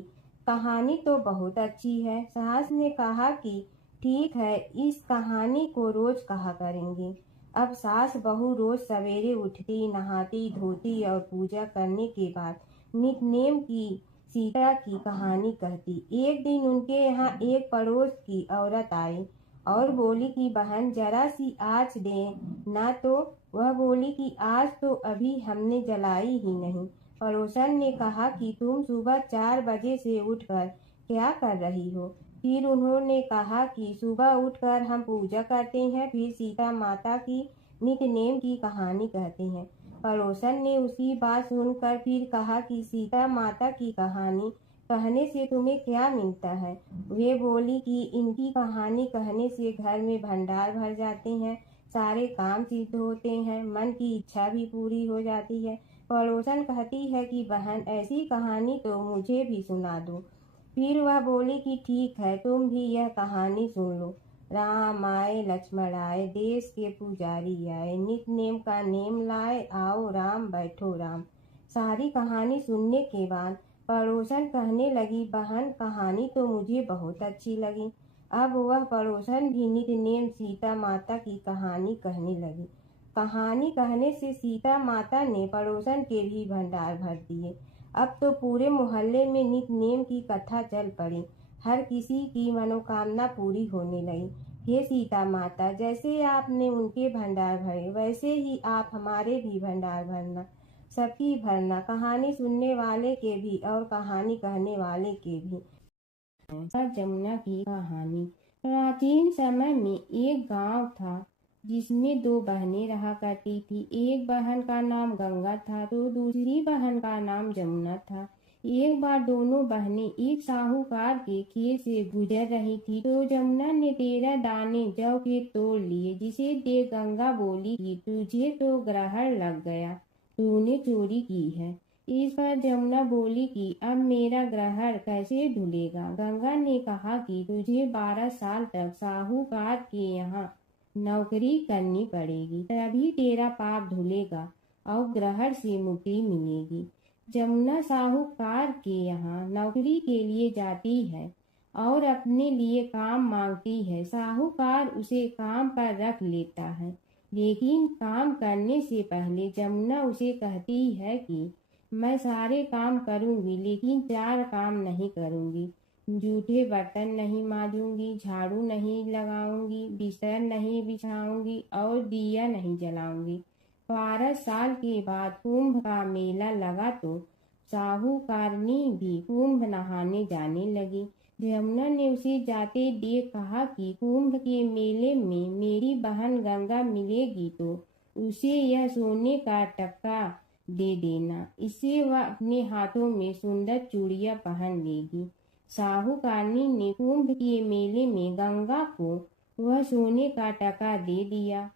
कहानी तो बहुत अच्छी है। सास ने कहा कि ठीक है, इस कहानी को रोज कहा करेंगे। अब सास बहू रोज सवेरे उठती, नहाती धोती और पूजा करने के बाद नित नेम की सीता की कहानी कहती। एक दिन उनके यहाँ एक पड़ोस की औरत आई और बोली कि बहन, जरा सी आँच दे ना। तो वह बोली कि आज तो अभी हमने जलाई ही नहीं। पड़ोसन ने कहा कि तुम सुबह 4 बजे से उठकर क्या कर रही हो? फिर उन्होंने कहा कि सुबह उठकर हम पूजा करते हैं, फिर सीता माता की नित नेम की कहानी कहते हैं। पड़ोसन ने उसकी बात सुनकर फिर कहा कि सीता माता की कहानी कहने से तुम्हें क्या मिलता है? वे बोली कि इनकी कहानी कहने से घर में भंडार भर जाते हैं, सारे काम सिद्ध होते हैं, मन की इच्छा भी पूरी हो जाती है। पड़ोसन कहती है कि बहन, ऐसी कहानी तो मुझे भी सुना दो। फिर वह बोली कि ठीक है, तुम भी यह कहानी सुन लो। राम आए लक्ष्मण आए, देश के पुजारी आए, नित नेम का नेम लाए, आओ राम बैठो राम। सारी कहानी सुनने के बाद पड़ोसन कहने लगी, बहन, कहानी तो मुझे बहुत अच्छी लगी। अब वह पड़ोसन भी नित नेम सीता माता की कहानी कहने लगी। कहानी कहने से सीता माता ने पड़ोसन के भी भंडार भर दिए। अब तो पूरे मोहल्ले में नित नेम की कथा चल पड़ी। हर किसी की मनोकामना पूरी होने लगी। हे सीता माता, जैसे आपने उनके भंडार भरे वैसे ही आप हमारे भी भंडार भरना, सबकी भरना, कहानी सुनने वाले के भी और कहानी कहने वाले के भी। और जमुना की कहानी। प्राचीन समय में एक गांव था जिसमें दो बहनें रहा करती थी। एक बहन का नाम गंगा था तो दूसरी बहन का नाम जमुना था। एक बार दोनों बहनें एक साहूकार के खेत से गुजर रही थी तो जमुना ने 13 दाने जौ के तोड़ लिए, जिसे देख गंगा बोली कि तुझे तो ग्रहण लग गया, तूने चोरी की है। इस पर जमुना बोली कि अब मेरा ग्रहण कैसे धुलेगा। गंगा ने कहा कि तुझे 12 साल तक साहूकार के यहाँ नौकरी करनी पड़ेगी, तभी तेरा पाप धुलेगा और ग्रहण से मुक्ति मिलेगी। जमुना साहूकार के यहाँ नौकरी के लिए जाती है और अपने लिए काम मांगती है। साहूकार उसे काम पर रख लेता है, लेकिन काम करने से पहले जमुना उसे कहती है कि मैं सारे काम करूंगी लेकिन 4 काम नहीं करूंगी। जूठे बर्तन नहीं मांजूंगी, झाड़ू नहीं लगाऊंगी, बिस्तर नहीं बिछाऊंगी और दिया नहीं जलाऊंगी। 12 साल के बाद कुंभ का मेला लगा तो साहूकारनी भी कुंभ नहाने जाने लगी। जमुना ने उसे जाते देख कहा कि कुंभ के मेले में मेरी बहन गंगा मिलेगी तो उसे यह सोने का टक्का दे देना, इससे वह अपने हाथों में सुंदर चूड़ियां पहन लेगी। साहूकारनी ने कुंभ के मेले में गंगा को वह सोने का टका दे दिया।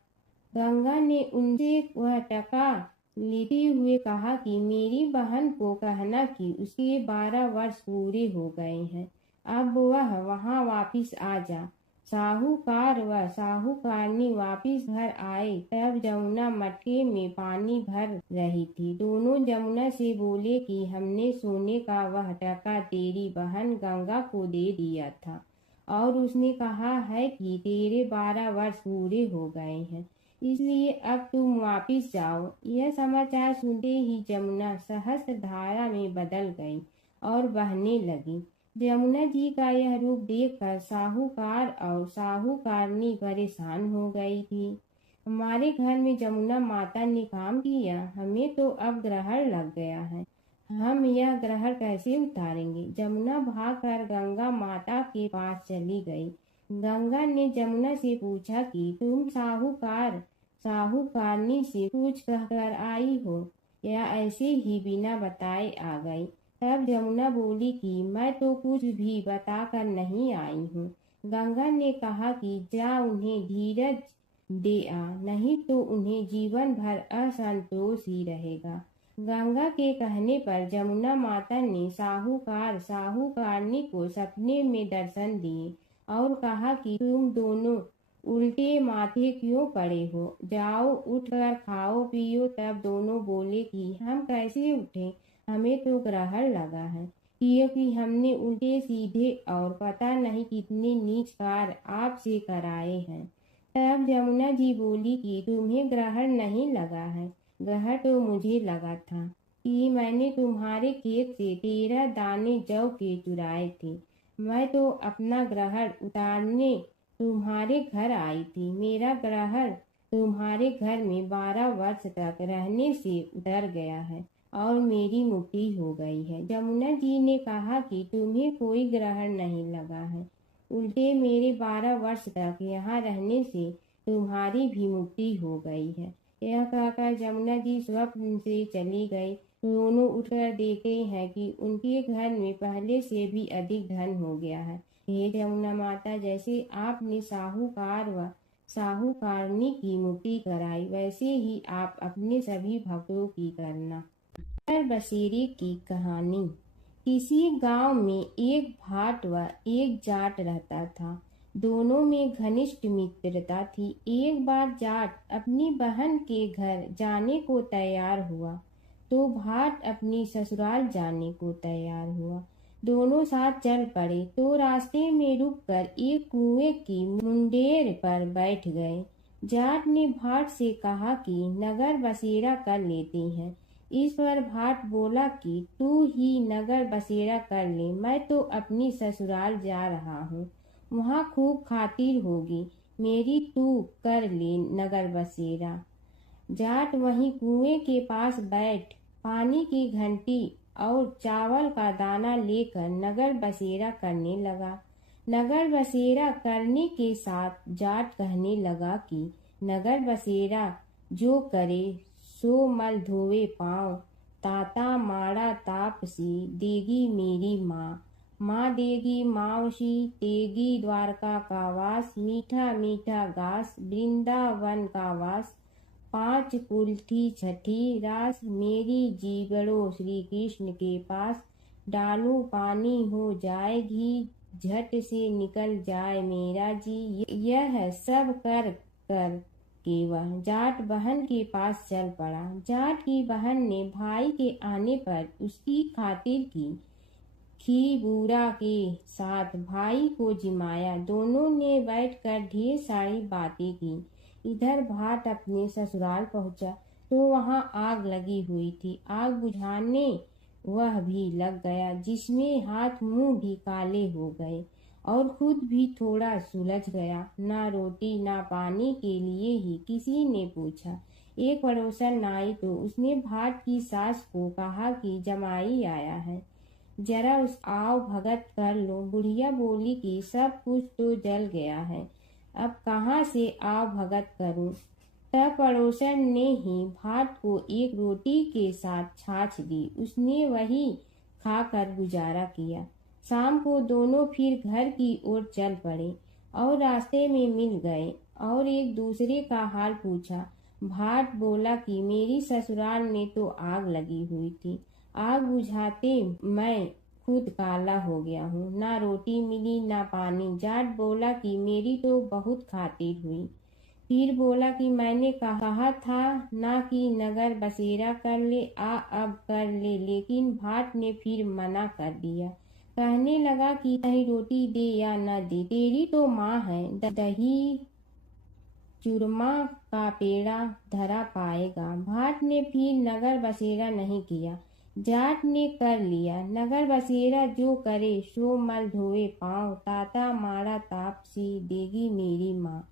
गंगा ने उनसे वह टका लेते हुए कहा कि मेरी बहन को कहना कि उसके 12 वर्ष पूरे हो गए हैं, अब वह वहां वापिस आ जा। साहूकार व साहूकारनी वापिस घर आए तब जमुना मटके में पानी भर रही थी। दोनों जमुना से बोले कि हमने सोने का वह टका तेरी बहन गंगा को दे दिया था और उसने कहा है कि तेरे 12 वर्ष पूरे हो गए हैं, इसलिए अब तुम वापिस जाओ। यह समाचार सुनते ही जमुना सहस्त्र धारा में बदल गई और बहने लगी। जमुना जी का यह रूप देखकर साहूकार और साहूकारनी परेशान हो गई थी। हमारे घर में जमुना माता ने काम किया, हमें तो अब ग्रहण लग गया है, हम यह ग्रहण कैसे उतारेंगे। जमुना भागकर गंगा माता के पास चली गई। गंगा ने जमुना से पूछा कि तुम साहूकारनी से कुछ कहकर आई हो या ऐसे ही बिना बताए आ गई। तब जमुना बोली कि मैं तो कुछ भी बताकर नहीं आई हूँ। गंगा ने कहा कि जा उन्हें धीरज दे आ, नहीं तो उन्हें जीवन भर असंतोष ही रहेगा। गंगा के कहने पर जमुना माता ने साहूकारनी को सपने में दर्शन दिए और कहा कि तुम दोनों उल्टे माथे क्यों पड़े हो, जाओ उठकर खाओ पियो। तब दोनों बोले कि हम कैसे उठे, हमें तो ग्रहण लगा है, क्योंकि हमने उल्टे सीधे और पता नहीं कितने नीच कार्य आपसे कराए हैं। तब जमुना जी बोली कि तुम्हें ग्रहण नहीं लगा है, ग्रहण तो मुझे लगा था कि मैंने तुम्हारे खेत से 13 दाने जौ के चुराए थे। मैं तो अपना ग्रहण उतारने तुम्हारे घर आई थी। मेरा ग्रहण तुम्हारे घर में 12 वर्ष तक रहने से उतर गया है और मेरी मुक्ति हो गई है। जमुना जी ने कहा कि तुम्हें कोई ग्रहण नहीं लगा है, उल्टे मेरे 12 वर्ष तक यहाँ रहने से तुम्हारी भी मुक्ति हो गई है। यह कहकर जमुना जी स्वप्न से चली गई। दोनों उठकर देखते हैं कि उनके घर में पहले से भी अधिक धन हो गया है। हे जमुना माता, जैसे आपने साहूकार व साहूकारनी की मुक्ति कराई, वैसे ही आप अपने सभी भक्तों की करना। बसेरे की कहानी। किसी गांव में एक भाट व एक जाट रहता था। दोनों में घनिष्ठ मित्रता थी। एक बार जाट अपनी बहन के घर जाने को तैयार हुआ तो भाट अपनी ससुराल जाने को तैयार हुआ। दोनों साथ चल पड़े तो रास्ते में रुककर एक कुएं की मुंडेर पर बैठ गए। जाट ने भाट से कहा कि नगर बसेरा कर लेते हैं। इस पर भाट बोला कि तू ही नगर बसेरा कर ले, मैं तो अपनी ससुराल जा रहा हूँ, वहाँ खूब खातिर होगी। मेरी तू कर ले नगर बसेरा। जाट वहीं कुएं के पास बैठ पानी की घंटी और चावल का दाना लेकर नगर बसेरा करने लगा। नगर बसेरा करने के साथ जाट कहने लगा कि नगर बसेरा जो करे सो मल धोवे पाँव, ताता माड़ा तापसी देगी मेरी माँ। माँ देगी मावशी तेगी द्वारका का वास, मीठा मीठा घास वृंदावन का वास। 5 कुल्ठी छठी रास मेरी जीवड़ो श्री कृष्ण के पास। डालू पानी हो जाए घी झट से निकल जाए मेरा जी। यह सब कर कर के वह जाट बहन के पास चल पड़ा। जाट की बहन ने भाई के आने पर उसकी खातिर की खी बूढ़ा के साथ भाई को जिमाया। दोनों ने बैठकर ढेर सारी बातें की। इधर भाट अपने ससुराल पहुंचा तो वहां आग लगी हुई थी। आग बुझाने वह भी लग गया, जिसमें हाथ मुंह भी काले हो गए और खुद भी थोड़ा सुलझ गया। ना रोटी ना पानी के लिए ही किसी ने पूछा। एक पड़ोसन आई तो उसने भाट की सास को कहा कि जमाई आया है, जरा उस आओ भगत कर लो। बुढ़िया बोली कि सब कुछ तो जल गया है, अब कहाँ से आओ भगत करूं। तब पड़ोसन ने ही भाट को एक रोटी के साथ छाछ दी। उसने वही खाकर गुजारा किया। शाम को दोनों फिर घर की ओर चल पड़े और रास्ते में मिल गए और एक दूसरे का हाल पूछा। भाट बोला कि मेरी ससुराल में तो आग लगी हुई थी, आग बुझाते मैं खुद काला हो गया हूँ, ना रोटी मिली ना पानी। जाट बोला कि मेरी तो बहुत खातिर हुई। फिर बोला कि मैंने कहा था ना कि नगर बसेरा कर ले, आ अब कर ले। लेकिन भाट ने फिर मना कर दिया। कहने लगा कि चाहे रोटी दे या न दे, तेरी तो माँ है, दही चूरमा का पेड़ा धरा पाएगा। भाट ने फिर नगर बसेरा नहीं किया, जाट ने कर लिया। नगर बसेरा जो करे सो मल धोवे पाँव, ताता माड़ा तापसी देगी मेरी माँ।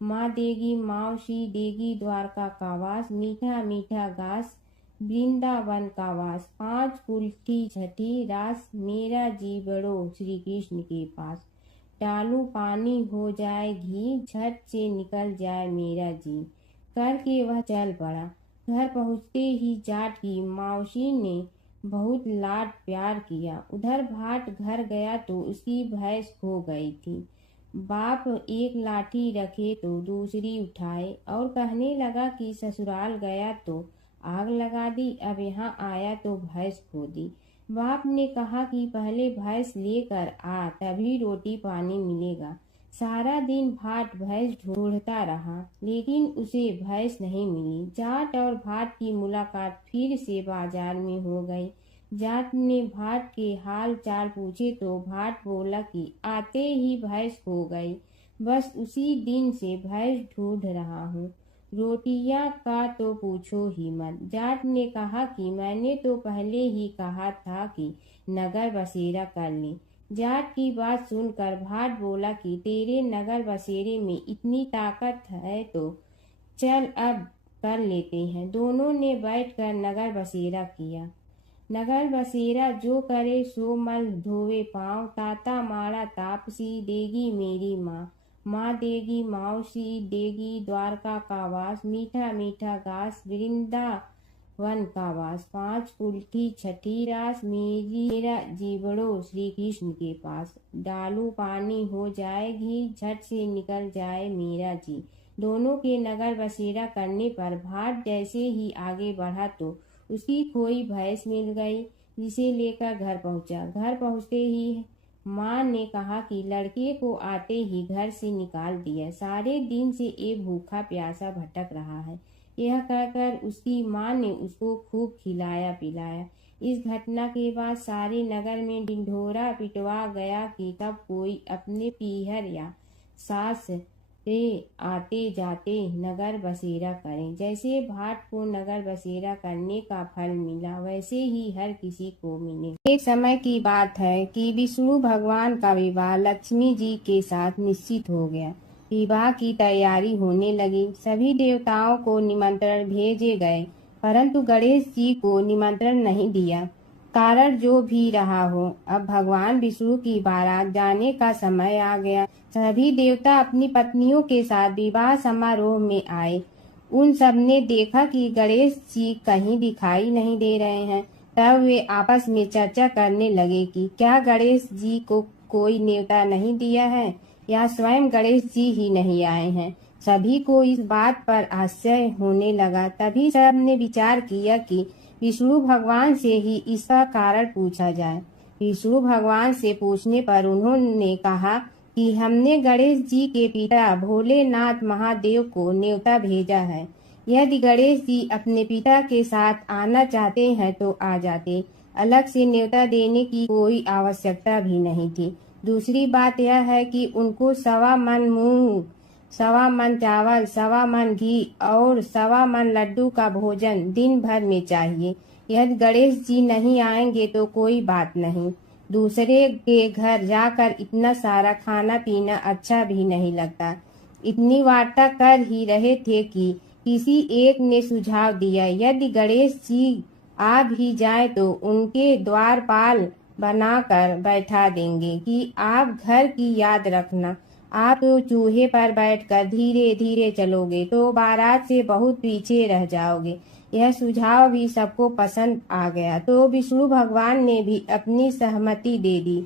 माँ देगी मावशी देगी द्वारका का वास, मीठा मीठा घास वृंदावन का वास। 5 कुल्ठी छठी रास मेरा जीवड़ो श्री कृष्ण के पास। डालू पानी हो जाए घी झट से निकल जाए मेरा जी। करके वह चल पड़ा। घर पहुँचते ही जाट की मावशी ने बहुत लाड प्यार किया। उधर भाट घर गया तो उसकी भैंस खो गई थी। बाप एक लाठी रखे तो दूसरी उठाए और कहने लगा कि ससुराल गया तो आग लगा दी, अब यहाँ आया तो भैंस खो दी। बाप ने कहा कि पहले भैंस लेकर आ, तभी रोटी पानी मिलेगा। सारा दिन भाट भैंस ढूंढता रहा, लेकिन उसे भैंस नहीं मिली। जाट और भाट की मुलाकात फिर से बाजार में हो गई। जाट ने भाट के हाल चाल पूछे तो भाट बोला कि आते ही भैंस खो गई, बस उसी दिन से भैंस ढूंढ रहा हूँ। रोटियां का तो पूछो ही मत। जाट ने कहा कि मैंने तो पहले ही कहा था कि नगर बसेरा कर ले। जाट की बात सुनकर भाट बोला कि तेरे नगर बसेरे में इतनी ताकत है तो चल अब कर लेते हैं। दोनों ने बैठकर नगर बसेरा किया। नगर बसेरा जो करे सो मल धोवे पाँव, ताता माड़ा तापसी देगी मेरी माँ। माँ देगी मावशी देगी द्वारका का वास, मीठा मीठा घास वृंदावन का वास। 5 कुल्ठी छठी रास मेरा जीवड़ो श्री कृष्ण के पास। डालू पानी हो जाए घी झट से निकल जाए मेरा जी। दोनों के नगर बसेरा करने पर भाट जैसे ही आगे बढ़ा तो उसकी खोई भैंस मिल गई, जिसे लेकर घर पहुंचा। घर पहुंचते ही माँ ने कहा कि लड़के को आते ही घर से निकाल दिया, सारे दिन से ये भूखा प्यासा भटक रहा है। यह कहकर उसकी माँ ने उसको खूब खिलाया पिलाया। इस घटना के बाद सारे नगर में ढिंढोरा पिटवा गया कि तब कोई अपने पीहर या सास से आते जाते नगर बसेरा करें। जैसे भाट को नगर बसेरा करने का फल मिला, वैसे ही हर किसी को मिले। एक समय की बात है कि विष्णु भगवान का विवाह लक्ष्मी जी के साथ निश्चित हो गया। विवाह की तैयारी होने लगी। सभी देवताओं को निमंत्रण भेजे गए, परंतु गणेश जी को निमंत्रण नहीं दिया। कारण जो भी रहा हो, अब भगवान विष्णु की बारात जाने का समय आ गया। सभी देवता अपनी पत्नियों के साथ विवाह समारोह में आए। उन सब ने देखा कि गणेश जी कहीं दिखाई नहीं दे रहे हैं। तब वे आपस में चर्चा करने लगे कि क्या गणेश जी को कोई न्योता नहीं दिया है या स्वयं गणेश जी ही नहीं आए हैं। सभी को इस बात पर आश्चर्य होने लगा। तभी सब ने विचार किया कि विष्णु भगवान से ही इसका कारण पूछा जाए। विष्णु भगवान से पूछने पर उन्होंने कहा कि हमने गणेश जी के पिता भोलेनाथ महादेव को न्योता भेजा है। यदि गणेश जी अपने पिता के साथ आना चाहते हैं तो आ जाते, अलग से न्योता देने की कोई आवश्यकता भी नहीं थी। दूसरी बात यह है कि उनको 1.25 मन मूंग, 1.25 मन चावल, 1.25 मन घी और 1.25 मन लड्डू का भोजन दिन भर में चाहिए। यदि गणेश जी नहीं आएंगे तो कोई बात नहीं, दूसरे के घर जाकर इतना सारा खाना पीना अच्छा भी नहीं लगता। इतनी वार्ता कर ही रहे थे कि किसी एक ने सुझाव दिया, यदि गणेश जी आ भी जाए तो उनके द्वारपाल बनाकर बैठा देंगे कि आप घर की याद रखना। आप तो चूहे पर बैठकर धीरे धीरे चलोगे तो बारात से बहुत पीछे रह जाओगे। यह सुझाव भी सबको पसंद आ गया तो विष्णु भगवान ने भी अपनी सहमति दे दी।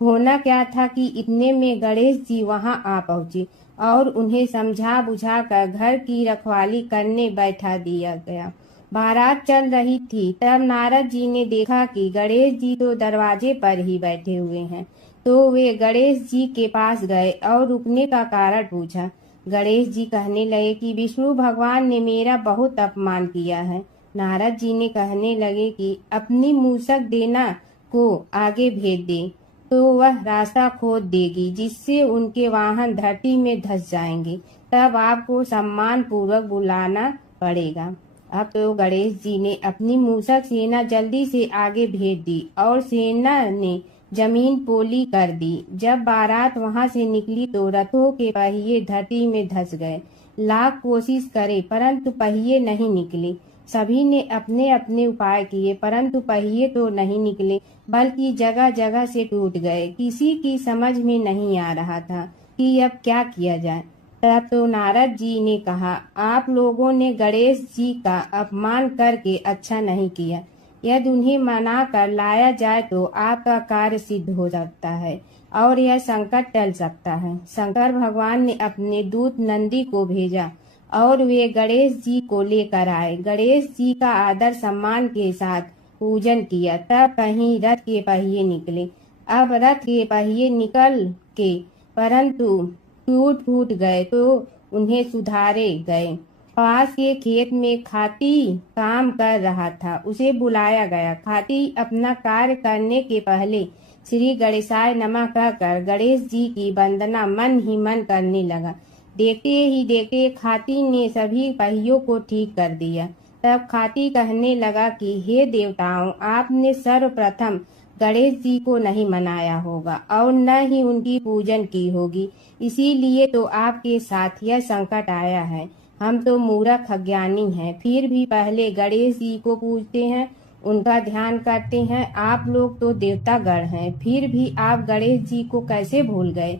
होना क्या था कि इतने में गणेश जी वहां आ पहुंचे और उन्हें समझा बुझा कर घर की रखवाली करने बैठा दिया गया। बारात चल रही थी, तब नारद जी ने देखा कि गणेश जी तो दरवाजे पर ही बैठे हुए हैं। तो वे गणेश जी के पास गए और रुकने का कारण पूछा। गणेश जी कहने लगे कि विष्णु भगवान ने मेरा बहुत अपमान किया है। नारद जी ने कहने लगे कि अपनी मूसक देना को आगे भेज दे तो वह रास्ता खोद देगी, जिससे उनके वाहन धरती में धंस जाएंगे। तब आपको सम्मान पूर्वक बुलाना पड़ेगा। अब तो गणेश जी ने अपनी मूसक सेना जल्दी से आगे भेज दी और सेना ने जमीन पोली कर दी। जब बारात वहां से निकली तो रथों के पहिए धरती में धंस गए। लाख कोशिश करे परंतु पहिए नहीं निकले। सभी ने अपने अपने उपाय किए परंतु पहिए तो नहीं निकले, बल्कि जगह जगह से टूट गए। किसी की समझ में नहीं आ रहा था कि अब क्या किया जाए। तब तो नारद जी ने कहा, आप लोगों ने गणेश जी का अपमान करके अच्छा नहीं किया। यदि उन्हें मना कर लाया जाए तो आपका कार्य सिद्ध हो सकता है और यह संकट टल सकता है। शंकर भगवान ने अपने दूत नंदी को भेजा और वे गणेश जी को लेकर आए। गणेश जी का आदर सम्मान के साथ पूजन किया। तब कहीं रथ के पहिए निकले। अब रथ के पहिए निकल के परंतु टूट फूट गए तो उन्हें सुधारे गए। पास के खेत में खाती काम कर रहा था, उसे बुलाया गया। खाती अपना कार्य करने के पहले श्री गणेशाय नमः कहकर गणेश जी की वंदना मन ही मन करने लगा। देखते ही देखते खाती ने सभी पहियों को ठीक कर दिया। तब खाती कहने लगा कि हे देवताओं, आपने सर्वप्रथम गणेश जी को नहीं मनाया होगा और न ही उनकी पूजन की होगी, इसीलिए तो आपके साथ यह संकट आया है। हम तो मूर्ख अज्ञानी हैं, फिर भी पहले गणेश जी को पूजते हैं, उनका ध्यान करते हैं। आप लोग तो देवतागण हैं, फिर भी आप गणेश जी को कैसे भूल गए।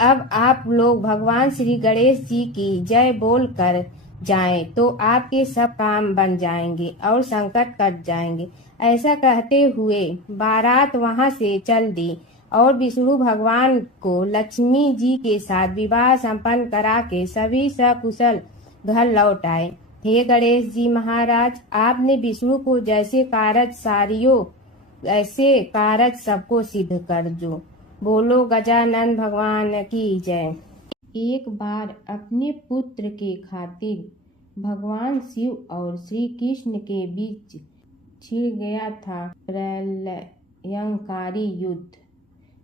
अब आप लोग भगवान श्री गणेश जी की जय बोल कर जाएं तो आपके सब काम बन जाएंगे और संकट कट जाएंगे। ऐसा कहते हुए बारात वहां से चल दी और विष्णु भगवान को लक्ष्मी जी के साथ विवाह संपन्न करा के सभी सकुशल घर लौट आए। हे गणेश जी महाराज, आपने विष्णु को जैसे कारज सारियो ऐसे कारज सबको सिद्ध कर जो। बोलो गजानन भगवान की जय। एक बार अपने पुत्र के खातिर भगवान शिव और श्री कृष्ण के बीच छिड़ गया था प्रलयंकारी युद्ध।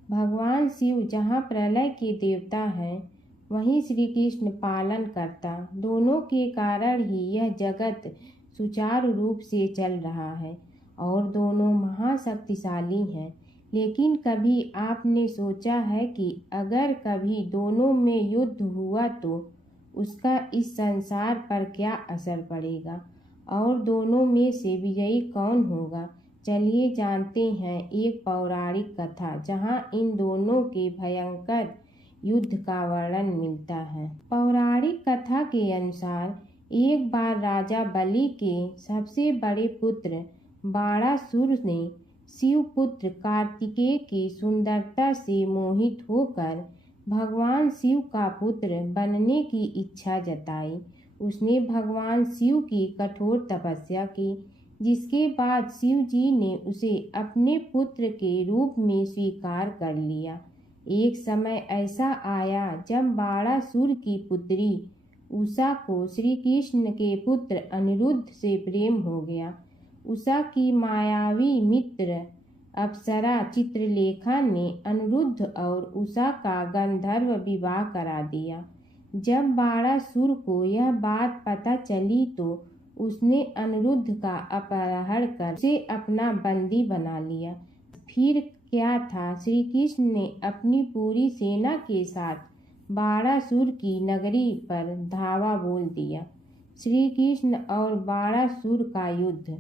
भगवान शिव जहाँ प्रलय के देवता हैं, वहीं श्री कृष्ण पालन करता। दोनों के कारण ही यह जगत सुचारू रूप से चल रहा है और दोनों महाशक्तिशाली हैं। लेकिन कभी आपने सोचा है कि अगर कभी दोनों में युद्ध हुआ तो उसका इस संसार पर क्या असर पड़ेगा और दोनों में से विजयी कौन होगा? चलिए जानते हैं एक पौराणिक कथा जहां इन दोनों के भयंकर युद्ध का वर्णन मिलता है। पौराणिक कथा के अनुसार एक बार राजा बलि के सबसे बड़े पुत्र बाणासुर ने शिवपुत्र कार्तिकेय की सुंदरता से मोहित होकर भगवान शिव का पुत्र बनने की इच्छा जताई। उसने भगवान शिव की कठोर तपस्या की, जिसके बाद शिव जी ने उसे अपने पुत्र के रूप में स्वीकार कर लिया। एक समय ऐसा आया जब बाणासुर की पुत्री उषा को श्री कृष्ण के पुत्र अनिरुद्ध से प्रेम हो गया। उषा की मायावी मित्र अप्सरा चित्रलेखा ने अनिरुद्ध और उषा का गंधर्व विवाह करा दिया। जब बाणासुर को यह बात पता चली तो उसने अनिरुद्ध का अपहरण कर उसे अपना बंदी बना लिया। फिर क्या था, श्री कृष्ण ने अपनी पूरी सेना के साथ बाणासुर की नगरी पर धावा बोल दिया। श्री कृष्ण और बाणासुर का युद्ध।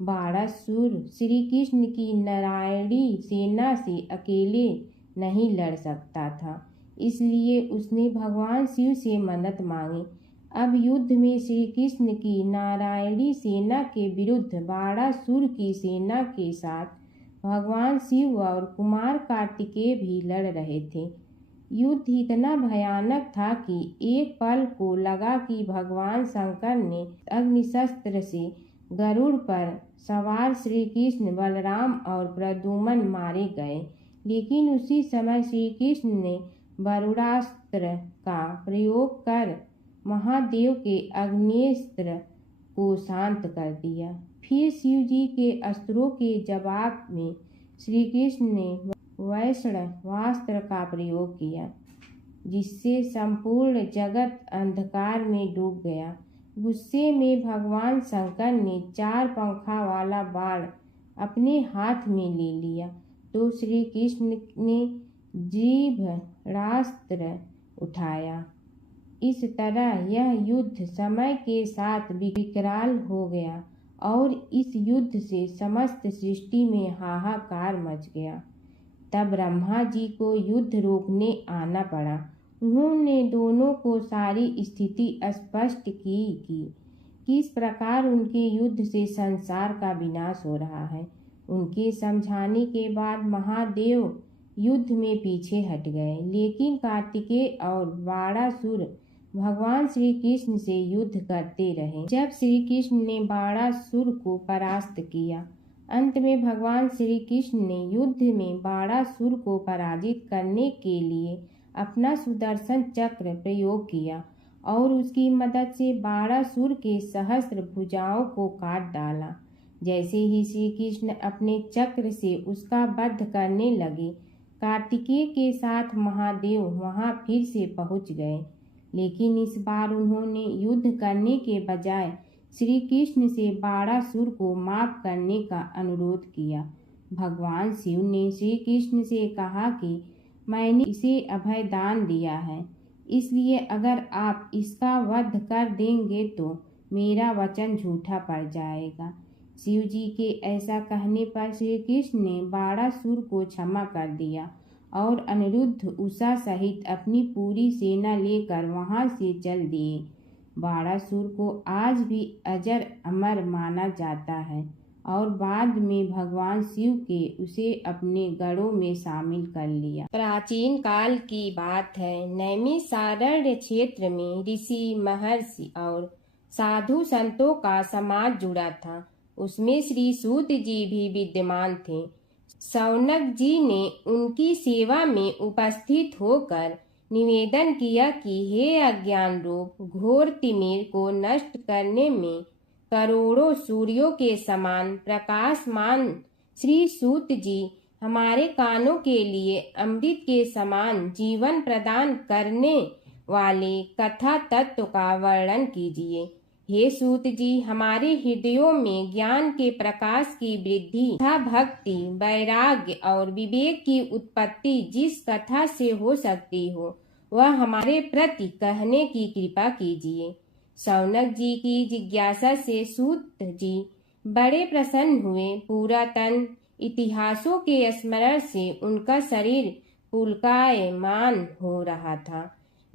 बाणासुर श्री कृष्ण की नारायणी सेना से अकेले नहीं लड़ सकता था, इसलिए उसने भगवान शिव से मदद मांगी। अब युद्ध में श्री कृष्ण की नारायणी सेना के विरुद्ध बाणासुर की सेना के साथ भगवान शिव और कुमार कार्तिकेय भी लड़ रहे थे। युद्ध इतना भयानक था कि एक पल को लगा कि भगवान शंकर ने अग्निशस्त्र से गरुड़ पर सवार श्री कृष्ण, बलराम और प्रद्युम्न मारे गए। लेकिन उसी समय श्री कृष्ण ने वरुणास्त्र का प्रयोग कर महादेव के अग्नेस्त्र को शांत कर दिया। फिर शिव जी के अस्त्रों के जवाब में श्री कृष्ण ने वैष्णवास्त्र का प्रयोग किया, जिससे संपूर्ण जगत अंधकार में डूब गया। गुस्से में भगवान शंकर ने 4 पंखा वाला बाण अपने हाथ में ले लिया तो श्री कृष्ण ने जीभरास्त्र उठाया। इस तरह यह युद्ध समय के साथ विकराल हो गया और इस युद्ध से समस्त सृष्टि में हाहाकार मच गया। तब ब्रह्मा जी को युद्ध रोकने आना पड़ा। उन्होंने दोनों को सारी स्थिति स्पष्ट की कि किस प्रकार उनके युद्ध से संसार का विनाश हो रहा है। उनके समझाने के बाद महादेव युद्ध में पीछे हट गए, लेकिन कार्तिकेय और बाणासुर भगवान श्री कृष्ण से युद्ध करते रहे। जब श्री कृष्ण ने बाणासुर को परास्त किया, अंत में भगवान श्री कृष्ण ने युद्ध में बाणासुर को पराजित करने के लिए अपना सुदर्शन चक्र प्रयोग किया और उसकी मदद से बाणासुर के सहस्त्र भुजाओं को काट डाला। जैसे ही श्री कृष्ण अपने चक्र से उसका वध करने लगे, कार्तिकेय के साथ महादेव वहां फिर से पहुंच गए, लेकिन इस बार उन्होंने युद्ध करने के बजाय श्री कृष्ण से बाणासुर को माफ करने का अनुरोध किया। भगवान शिव ने श्री कृष्ण से कहा कि मैंने इसे अभय दान दिया है, इसलिए अगर आप इसका वध कर देंगे तो मेरा वचन झूठा पड़ जाएगा। शिव जी के ऐसा कहने पर श्री कृष्ण ने बाणासुर को क्षमा कर दिया और अनिरुद्ध, उषा सहित अपनी पूरी सेना लेकर वहां से चल दिए। बाणासुर को आज भी अजर अमर माना जाता है और बाद में भगवान शिव के उसे अपने गढ़ों में शामिल कर लिया। प्राचीन काल की बात है। नैमिषारण्य क्षेत्र में ऋषि, महर्षि और साधु संतों का समाज जुड़ा था। उसमें श्री सूत जी भी विद्यमान थे। शौनक जी ने उनकी सेवा में उपस्थित होकर निवेदन किया कि हे अज्ञान रूप घोर तिमिर को नष्ट करने में करोड़ों सूर्यों के समान प्रकाशमान श्री सूत जी, हमारे कानों के लिए अमृत के समान जीवन प्रदान करने वाले कथा तत्व का वर्णन कीजिए। हे सूत जी, हमारे हृदयों में ज्ञान के प्रकाश की वृद्धि तथा भक्ति, वैराग्य और विवेक की उत्पत्ति जिस कथा से हो सकती हो, वह हमारे प्रति कहने की कृपा कीजिए। शौनक जी की जिज्ञासा से सूत जी बड़े प्रसन्न हुए। पुरातन इतिहासों के स्मरण से उनका शरीर पुलकायमान हो रहा था।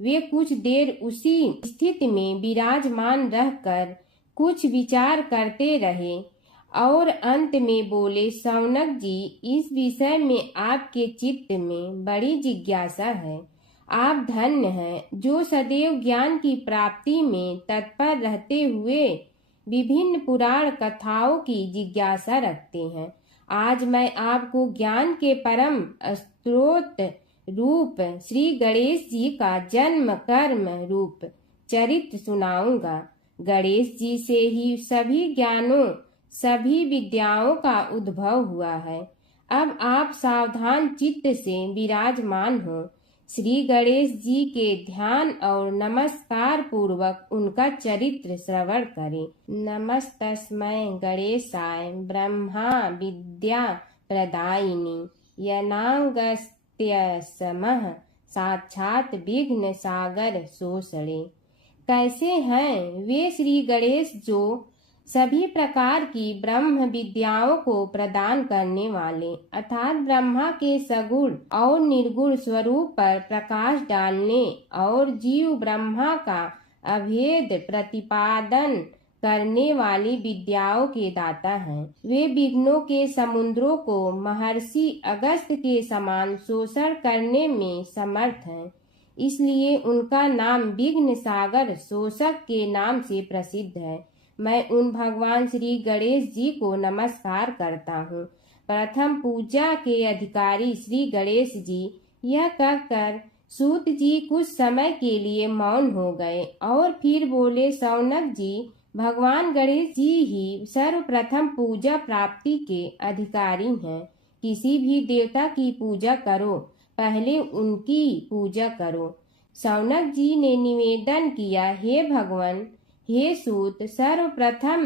वे कुछ देर उसी स्थिति में विराजमान रहकर कुछ विचार करते रहे और अंत में बोले, शौनक जी, इस विषय में आपके चित्त में बड़ी जिज्ञासा है। आप धन्य हैं जो सदैव ज्ञान की प्राप्ति में तत्पर रहते हुए विभिन्न पुराण कथाओं की जिज्ञासा रखते हैं। आज मैं आपको ज्ञान के परम स्रोत रूप श्री गणेश जी का जन्म कर्म रूप चरित्र सुनाऊंगा। गणेश जी से ही सभी ज्ञानों, सभी विद्याओं का उद्भव हुआ है। अब आप सावधान चित्त से विराजमान हो। श्री गणेश जी के ध्यान और नमस्कार पूर्वक उनका चरित्र श्रवण करें। नमस्तस्मै गणेशाय ब्रह्मा विद्या प्रदायिनी यनागस्त्यसमः साक्षात विघ्न सागर सोषणे। कैसे हैं वे श्री गणेश जो सभी प्रकार की ब्रह्म विद्याओं को प्रदान करने वाले, अर्थात ब्रह्मा के सगुण और निर्गुण स्वरूप पर प्रकाश डालने और जीव ब्रह्मा का अभेद प्रतिपादन करने वाली विद्याओं के दाता हैं। वे विघ्नों के समुद्रों को महर्षि अगस्त के समान शोषण करने में समर्थ हैं। इसलिए उनका नाम विघ्न सागर शोषक के नाम से प्रसिद्ध है। मैं उन भगवान श्री गणेश जी को नमस्कार करता हूँ। प्रथम पूजा के अधिकारी श्री गणेश जी, यह कहकर सूत जी कुछ समय के लिए मौन हो गए और फिर बोले, शौनक जी, भगवान गणेश जी ही सर्वप्रथम पूजा प्राप्ति के अधिकारी हैं। किसी भी देवता की पूजा करो, पहले उनकी पूजा करो। शौनक जी ने निवेदन किया, हे भगवान, हे सूत, सर्वप्रथम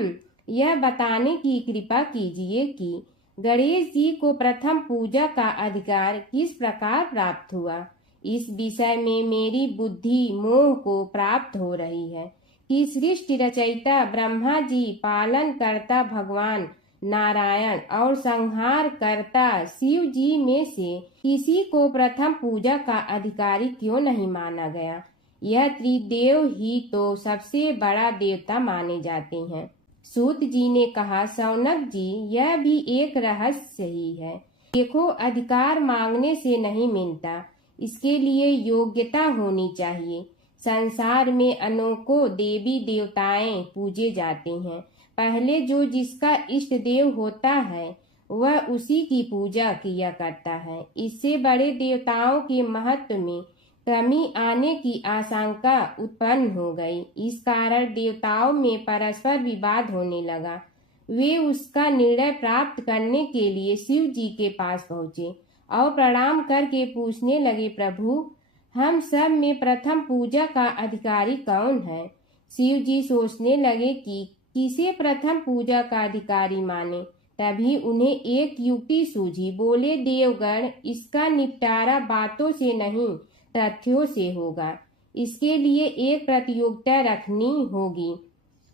यह बताने की कृपा कीजिए कि गणेश जी को प्रथम पूजा का अधिकार किस प्रकार प्राप्त हुआ। इस विषय में मेरी बुद्धि मोह को प्राप्त हो रही है कि सृष्टि रचयिता ब्रह्मा जी, पालन करता भगवान नारायण और संहार करता शिव जी में से किसी को प्रथम पूजा का अधिकारी क्यों नहीं माना गया। यह त्रिदेव ही तो सबसे बड़ा देवता माने जाते हैं। सूत जी ने कहा, शौनक जी, यह भी एक रहस्य ही है। देखो, अधिकार मांगने से नहीं मिलता, इसके लिए योग्यता होनी चाहिए। संसार में अनेकों देवी देवताएं पूजे जाते हैं। पहले जो जिसका इष्ट देव होता है वह उसी की पूजा किया करता है। इससे बड़े देवताओं के महत्व में कमी आने की आशंका उत्पन्न हो गई। इस कारण देवताओं में परस्पर विवाद होने लगा। वे उसका निर्णय प्राप्त करने के लिए शिव जी के पास पहुँचे और प्रणाम करके पूछने लगे, प्रभु, हम सब में प्रथम पूजा का अधिकारी कौन है। शिव जी सोचने लगे कि किसे प्रथम पूजा का अधिकारी माने। तभी उन्हें एक युक्ति सूझी। बोले, देवगण, इसका निपटारा बातों से नहीं तथ्यों से होगा। इसके लिए एक प्रतियोगिता रखनी होगी,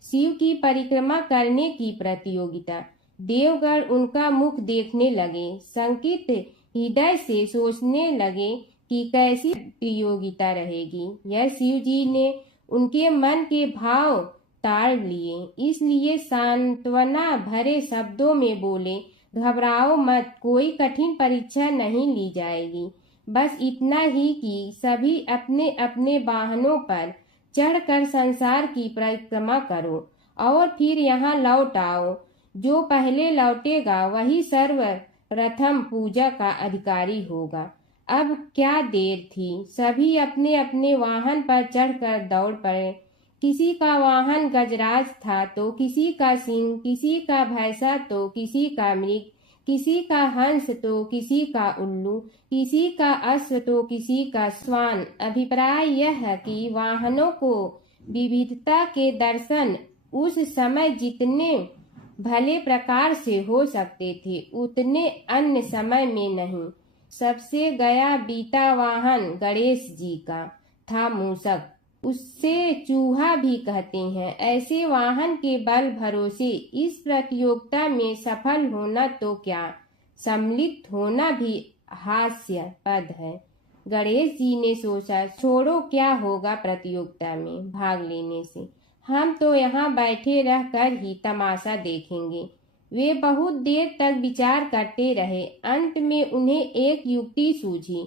शिव की परिक्रमा करने की प्रतियोगिता। देवगण उनका मुख देखने लगे, शंकित हृदय से सोचने लगे कि कैसी प्रतियोगिता रहेगी। यह शिव जी ने उनके मन के भाव ताड़ लिए, इसलिए सांत्वना भरे शब्दों में बोले, घबराओ मत, कोई कठिन परीक्षा नहीं ली जाएगी। बस इतना ही कि सभी अपने अपने वाहनों पर चढ़कर संसार की परिक्रमा करो और फिर यहाँ लौट आओ। जो पहले लौटेगा वही सर्वप्रथम पूजा का अधिकारी होगा। अब क्या देर थी, सभी अपने अपने वाहन पर चढ़कर दौड़ पड़े। किसी का वाहन गजराज था तो किसी का सिंह, किसी का भैंसा तो किसी का मृग, किसी का हंस तो किसी का उल्लू, किसी का अश्व तो किसी का श्वान। अभिप्राय यह है कि वाहनों को विविधता के दर्शन उस समय जितने भले प्रकार से हो सकते थे उतने अन्य समय में नहीं। सबसे गया बीता वाहन गणेश जी का था मूषक, उससे चूहा भी कहते हैं। ऐसे वाहन के बल भरोसे इस प्रतियोगिता में सफल होना तो क्या, सम्मिलित होना भी हास्यास्पद है। गणेश जी ने सोचा, छोड़ो, क्या होगा प्रतियोगिता में भाग लेने से, हम तो यहाँ बैठे रह कर ही तमाशा देखेंगे। वे बहुत देर तक विचार करते रहे। अंत में उन्हें एक युक्ति सूझी।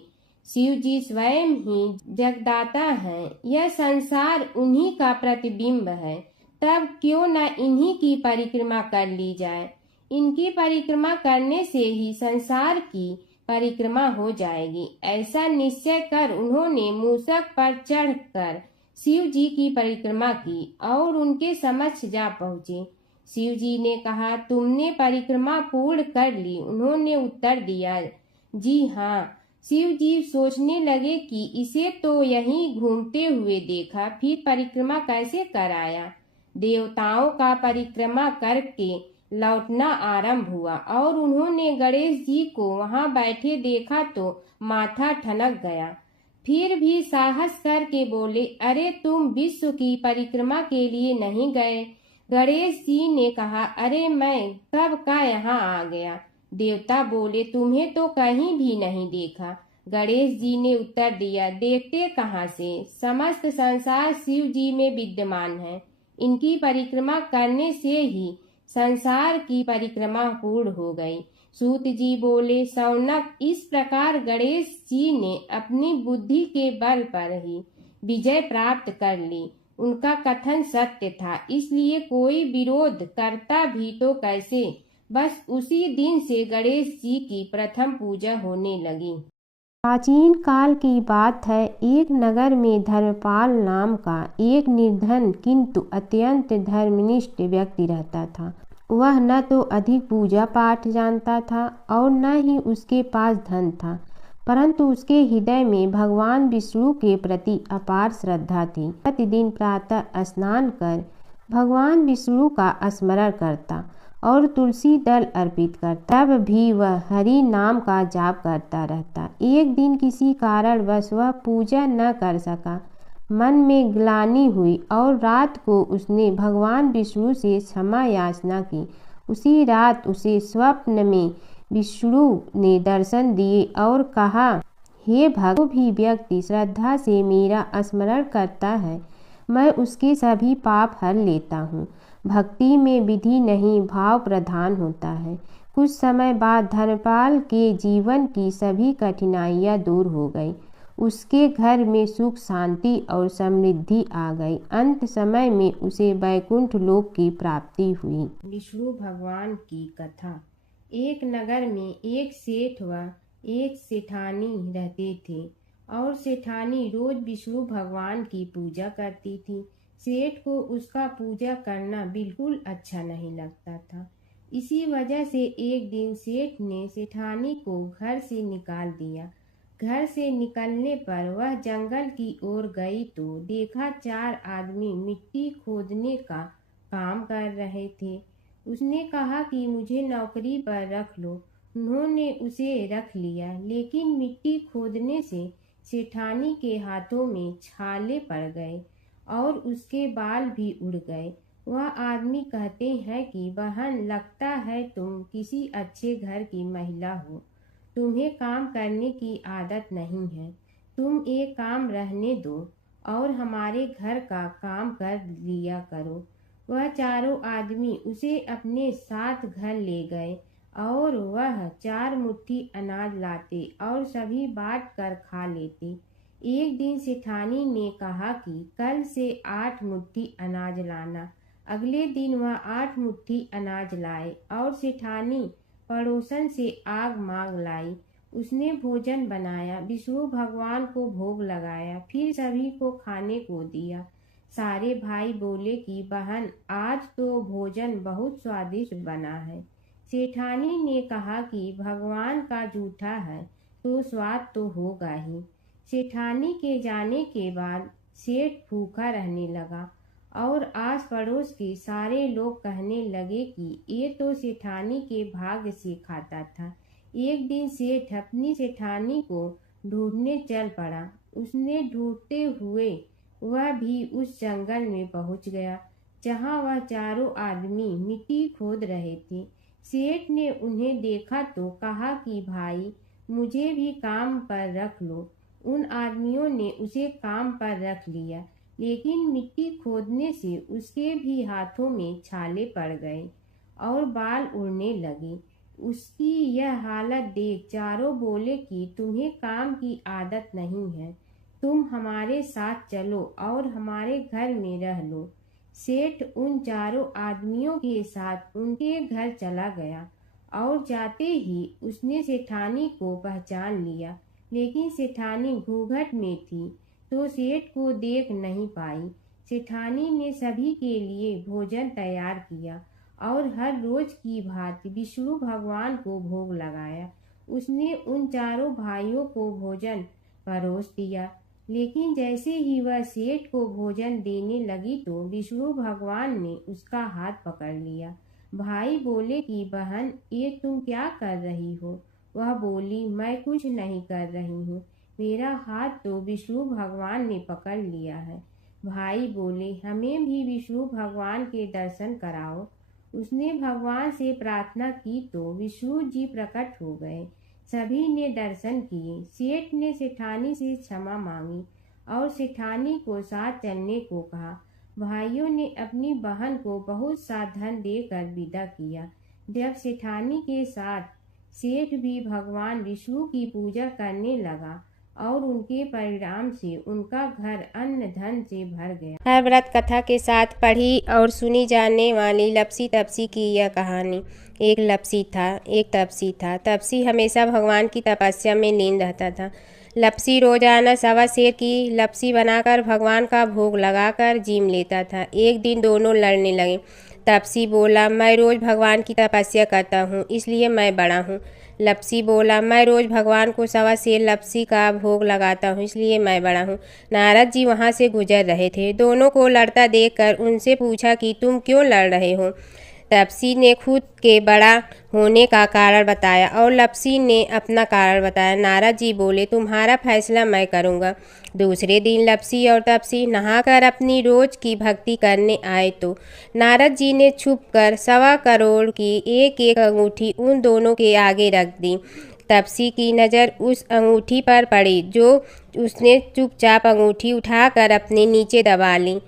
शिव जी स्वयं ही जगदाता हैं, यह संसार उन्हीं का प्रतिबिंब है, तब क्यों न इन्हीं की परिक्रमा कर ली जाए। इनकी परिक्रमा करने से ही संसार की परिक्रमा हो जाएगी। ऐसा निश्चय कर उन्होंने मूषक पर चढ़कर शिव जी की परिक्रमा की और उनके समक्ष जा पहुँचे। शिव जी ने कहा, तुमने परिक्रमा पूर्ण कर ली? उन्होंने उत्तर दिया, जी हाँ। शिव जी सोचने लगे कि इसे तो यहीं घूमते हुए देखा, फिर परिक्रमा कैसे कराया। देवताओं का परिक्रमा करके लौटना आरंभ हुआ और उन्होंने गणेश जी को वहां बैठे देखा तो माथा ठनक गया। फिर भी साहस करके बोले, अरे तुम विश्व की परिक्रमा के लिए नहीं गए? गणेश जी ने कहा, अरे मैं कब का यहाँ आ गया। देवता बोले, तुम्हें तो कहीं भी नहीं देखा। गणेश जी ने उत्तर दिया, देखते कहाँ से, समस्त संसार शिव जी में विद्यमान है। इनकी परिक्रमा करने से ही संसार की परिक्रमा पूर्ण हो गई। सूत जी बोले, शौनक, इस प्रकार गणेश जी ने अपनी बुद्धि के बल पर ही विजय प्राप्त कर ली। उनका कथन सत्य था, इसलिए कोई विरोध करता भी तो कैसे। बस उसी दिन से गणेश जी की प्रथम पूजा होने लगी। प्राचीन काल की बात है। एक नगर में धर्मपाल नाम का एक निर्धन किंतु अत्यंत धर्मनिष्ठ व्यक्ति रहता था। वह न तो अधिक पूजा पाठ जानता था और न ही उसके पास धन था, परंतु उसके हृदय में भगवान विष्णु के प्रति अपार श्रद्धा थी। प्रतिदिन प्रातः स्नान कर भगवान विष्णु का स्मरण करता और तुलसी दल अर्पित करता। तब भी वह हरि नाम का जाप करता रहता। एक दिन किसी कारणवश वह पूजा न कर सका। मन में ग्लानि हुई और रात को उसने भगवान विष्णु से क्षमा याचना की। उसी रात उसे स्वप्न में विष्णु ने दर्शन दिए और कहा, हे भक्त, जो भी व्यक्ति श्रद्धा से मेरा स्मरण करता है, मैं उसके सभी पाप हर लेता हूँ। भक्ति में विधि नहीं, भाव प्रधान होता है। कुछ समय बाद धर्मपाल के जीवन की सभी कठिनाइयाँ दूर हो गई। उसके घर में सुख, शांति और समृद्धि आ गई। अंत समय में उसे वैकुंठ लोक की प्राप्ति हुई। विष्णु भगवान की कथा। एक नगर में एक सेठ व एक सेठानी रहते थे और सेठानी रोज विष्णु भगवान की पूजा करती थी। सेठ को उसका पूजा करना बिल्कुल अच्छा नहीं लगता था। इसी वजह से एक दिन सेठ ने सेठानी को घर से निकाल दिया। घर से निकलने पर वह जंगल की ओर गई तो देखा 4 आदमी मिट्टी खोदने का काम कर रहे थे। उसने कहा कि मुझे नौकरी पर रख लो। उन्होंने उसे रख लिया, लेकिन मिट्टी खोदने से सेठानी के हाथों में छाले पड़ गए और उसके बाल भी उड़ गए। वह आदमी कहते हैं कि बहन, लगता है तुम किसी अच्छे घर की महिला हो, तुम्हें काम करने की आदत नहीं है। तुम एक काम रहने दो और हमारे घर का काम कर लिया करो। वह चारों आदमी उसे अपने साथ घर ले गए और वह 4 मुट्ठी अनाज लाते और सभी बांट कर खा लेते। एक दिन सेठानी ने कहा कि कल से 8 मुट्ठी अनाज लाना। अगले दिन वह 8 मुट्ठी अनाज लाए और सेठानी पड़ोसन से आग मांग लाई। उसने भोजन बनाया, विष्णु भगवान को भोग लगाया, फिर सभी को खाने को दिया। सारे भाई बोले कि बहन, आज तो भोजन बहुत स्वादिष्ट बना है। सेठानी ने कहा कि भगवान का जूठा है तो स्वाद तो होगा ही। सेठानी के जाने के बाद सेठ भूखा रहने लगा और आस पड़ोस के सारे लोग कहने लगे कि ये तो सेठानी के भाग्य से खाता था। एक दिन सेठ अपनी सेठानी को ढूंढने चल पड़ा। उसने ढूंढते हुए वह भी उस जंगल में पहुंच गया जहां वह चारों आदमी मिट्टी खोद रहे थे। सेठ ने उन्हें देखा तो कहा कि भाई, मुझे भी काम पर रख लो। उन आदमियों ने उसे काम पर रख लिया, लेकिन मिट्टी खोदने से उसके भी हाथों में छाले पड़ गए और बाल उड़ने लगे। उसकी यह हालत देख चारों बोले कि तुम्हें काम की आदत नहीं है, तुम हमारे साथ चलो और हमारे घर में रह लो। सेठ उन चारों आदमियों के साथ उनके घर चला गया और जाते ही उसने सेठानी को पहचान लिया, लेकिन सेठानी घूंघट में थी तो सेठ को देख नहीं पाई। सेठानी ने सभी के लिए भोजन तैयार किया और हर रोज की भांति विष्णु भगवान को भोग लगाया। उसने उन चारों भाइयों को भोजन परोस दिया, लेकिन जैसे ही वह सेठ को भोजन देने लगी तो विष्णु भगवान ने उसका हाथ पकड़ लिया। भाई बोले कि बहन, ये तुम क्या कर रही हो? वह बोली, मैं कुछ नहीं कर रही हूँ, मेरा हाथ तो विष्णु भगवान ने पकड़ लिया है। भाई बोले, हमें भी विष्णु भगवान के दर्शन कराओ। उसने भगवान से प्रार्थना की तो विष्णु जी प्रकट हो गए। सभी ने दर्शन किए। सेठ ने सेठानी से क्षमा मांगी और सेठानी को साथ चलने को कहा। भाइयों ने अपनी बहन को बहुत सा धन देकर विदा किया। जब सेठानी के साथ सेठ भी भगवान विष्णु की पूजा करने लगा और उनके परिणाम से उनका घर अन्न धन से भर गया। हर व्रत कथा के साथ पढ़ी और सुनी जाने वाली लपसी तपसी की यह कहानी। एक लपसी था, एक तपसी था। तपसी हमेशा भगवान की तपस्या में लीन रहता था। लपसी रोजाना सवा सेर की लपसी बनाकर भगवान का भोग लगाकर जीम लेता था। एक दिन दोनों लड़ने लगे। तपसी बोला, मैं रोज भगवान की तपस्या करता हूँ, इसलिए मैं बड़ा हूँ। लपसी बोला, मैं रोज भगवान को सवा सेर लपसी का भोग लगाता हूँ, इसलिए मैं बड़ा हूँ। नारद जी वहाँ से गुजर रहे थे। दोनों को लड़ता देखकर उनसे पूछा कि तुम क्यों लड़ रहे हो? तपसी ने खुद के बड़ा होने का कारण बताया और लपसी ने अपना कारण बताया। नारद जी बोले, तुम्हारा फैसला मैं करूँगा। दूसरे दिन लपसी और तपसी नहाकर अपनी रोज की भक्ति करने आए तो नारद जी ने छुपकर 1.25 करोड़ की एक एक अंगूठी उन दोनों के आगे रख दी। तपसी की नज़र उस अंगूठी पर पड़ी जो उसने चुपचाप अंगूठी उठाकर अपने नीचे दबा ली।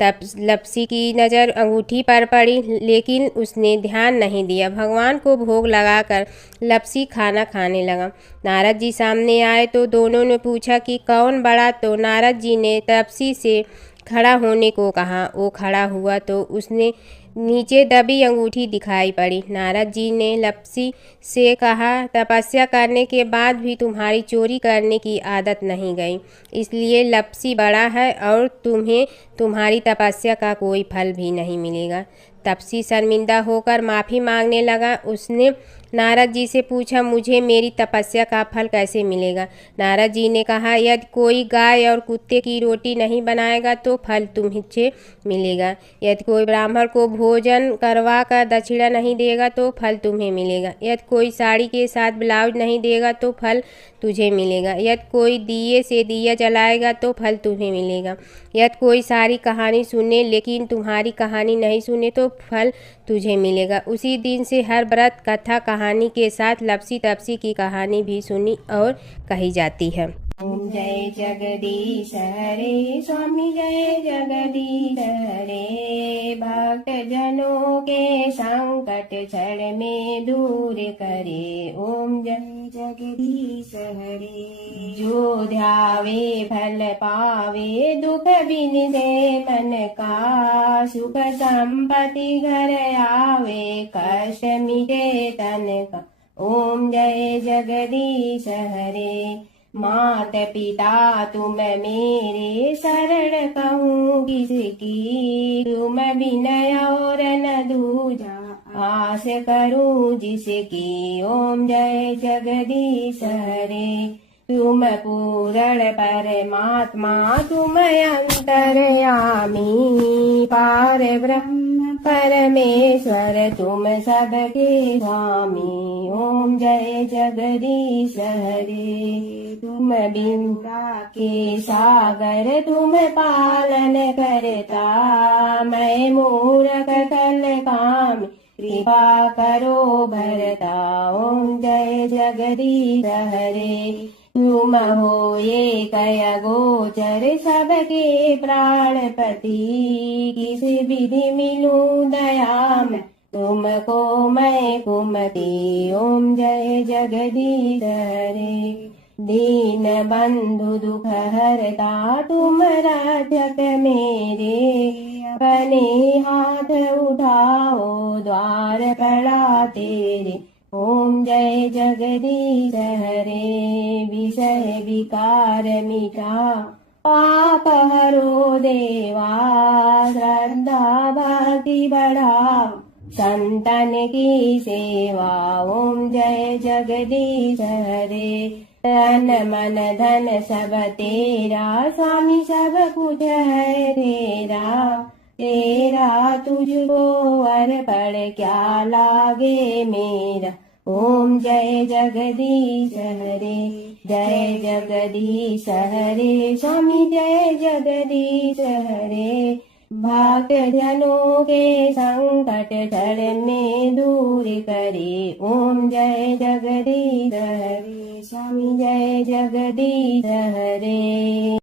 तब लपसी की नज़र अंगूठी पर पड़ी, लेकिन उसने ध्यान नहीं दिया। भगवान को भोग लगाकर लपसी खाना खाने लगा। नारद जी सामने आए तो दोनों ने पूछा कि कौन बड़ा, तो नारद जी ने तपसी से खड़ा होने को कहा। वो खड़ा हुआ तो उसने नीचे दबी अंगूठी दिखाई पड़ी। नारद जी ने लपसी से कहा, तपस्या करने के बाद भी तुम्हारी चोरी करने की आदत नहीं गई, इसलिए लपसी बड़ा है और तुम्हें तुम्हारी तपस्या का कोई फल भी नहीं मिलेगा। तपसी शर्मिंदा होकर माफ़ी मांगने लगा। उसने नारद जी से पूछा, मुझे मेरी तपस्या का फल कैसे मिलेगा? नारद जी ने कहा, यदि कोई गाय और कुत्ते की रोटी नहीं बनाएगा तो फल तुम्हें मिलेगा। यदि कोई ब्राह्मण को भोजन करवा कर दक्षिणा नहीं देगा तो फल तुम्हें मिलेगा। यदि कोई साड़ी के साथ ब्लाउज नहीं देगा तो फल तुझे मिलेगा। यदि कोई दिए से दिया जलाएगा तो फल तुम्हें मिलेगा। यदि कोई सारी कहानी सुने लेकिन तुम्हारी कहानी नहीं सुने तो फल तुझे मिलेगा। उसी दिन से हर व्रत कथा कहानी के साथ लपसी तपसी की कहानी भी सुनी और कही जाती है। ओम जय जगदीश हरे, स्वामी जय जगदीश हरे। भक्त जनों के संकट क्षण में दूर करे। ओम जय जगदीश हरे। जो ध्यावे फल पावे, दुख बिन दे मन का। सुख संपत्ति घर आवे, कष्ट मिटे तन का। ओम जय जगदीश हरे। मात पिता तुम मेरे, शरण कहूँ किसकी। तुम विनय और न दूजा, आस करूँ जिसकी। ओम जय जगदीश हरे। तुम पूर्ण परमात्मा, तुम अंतर्यामी। पार ब्रह्म परमेश्वर तुम सबके स्वामी। ओम जय जगदीश हरे। तुम बिंदा के सागर तुम पालन करता, मैं मूरख कल काम कृपा करो भरता। ओम जय जगदीश हरे। तुम हो ये कय गोचर सबके प्राणपति, किस विधि मिलूं दया में तुमको मैं कुमति। ओम जय जगदीश हरे। दीन बंधु दुख हरता तुम रक्षक मेरे, अपने हाथ उठाओ द्वार पड़ा तेरे। ओम जय जगदीश हरे। विषय विकार मिटा पाप हरो देवा, श्रद्धा भक्ति बढ़ाओ संतन की सेवा। ओम जय जगदीश हरे। तन मन धन सब तेरा, स्वामी सब कुछ है तेरा, तेरा तुझको अर्पण क्या लागे मेरा। ओम जय जगदीश हरे। जय जगदीश हरे। स्वामी जय जगदीश हरे। भक्त जनों के संकट क्षण में दूर करे। ओम जय जगदीश हरे। स्वामी जय जगदीश हरे।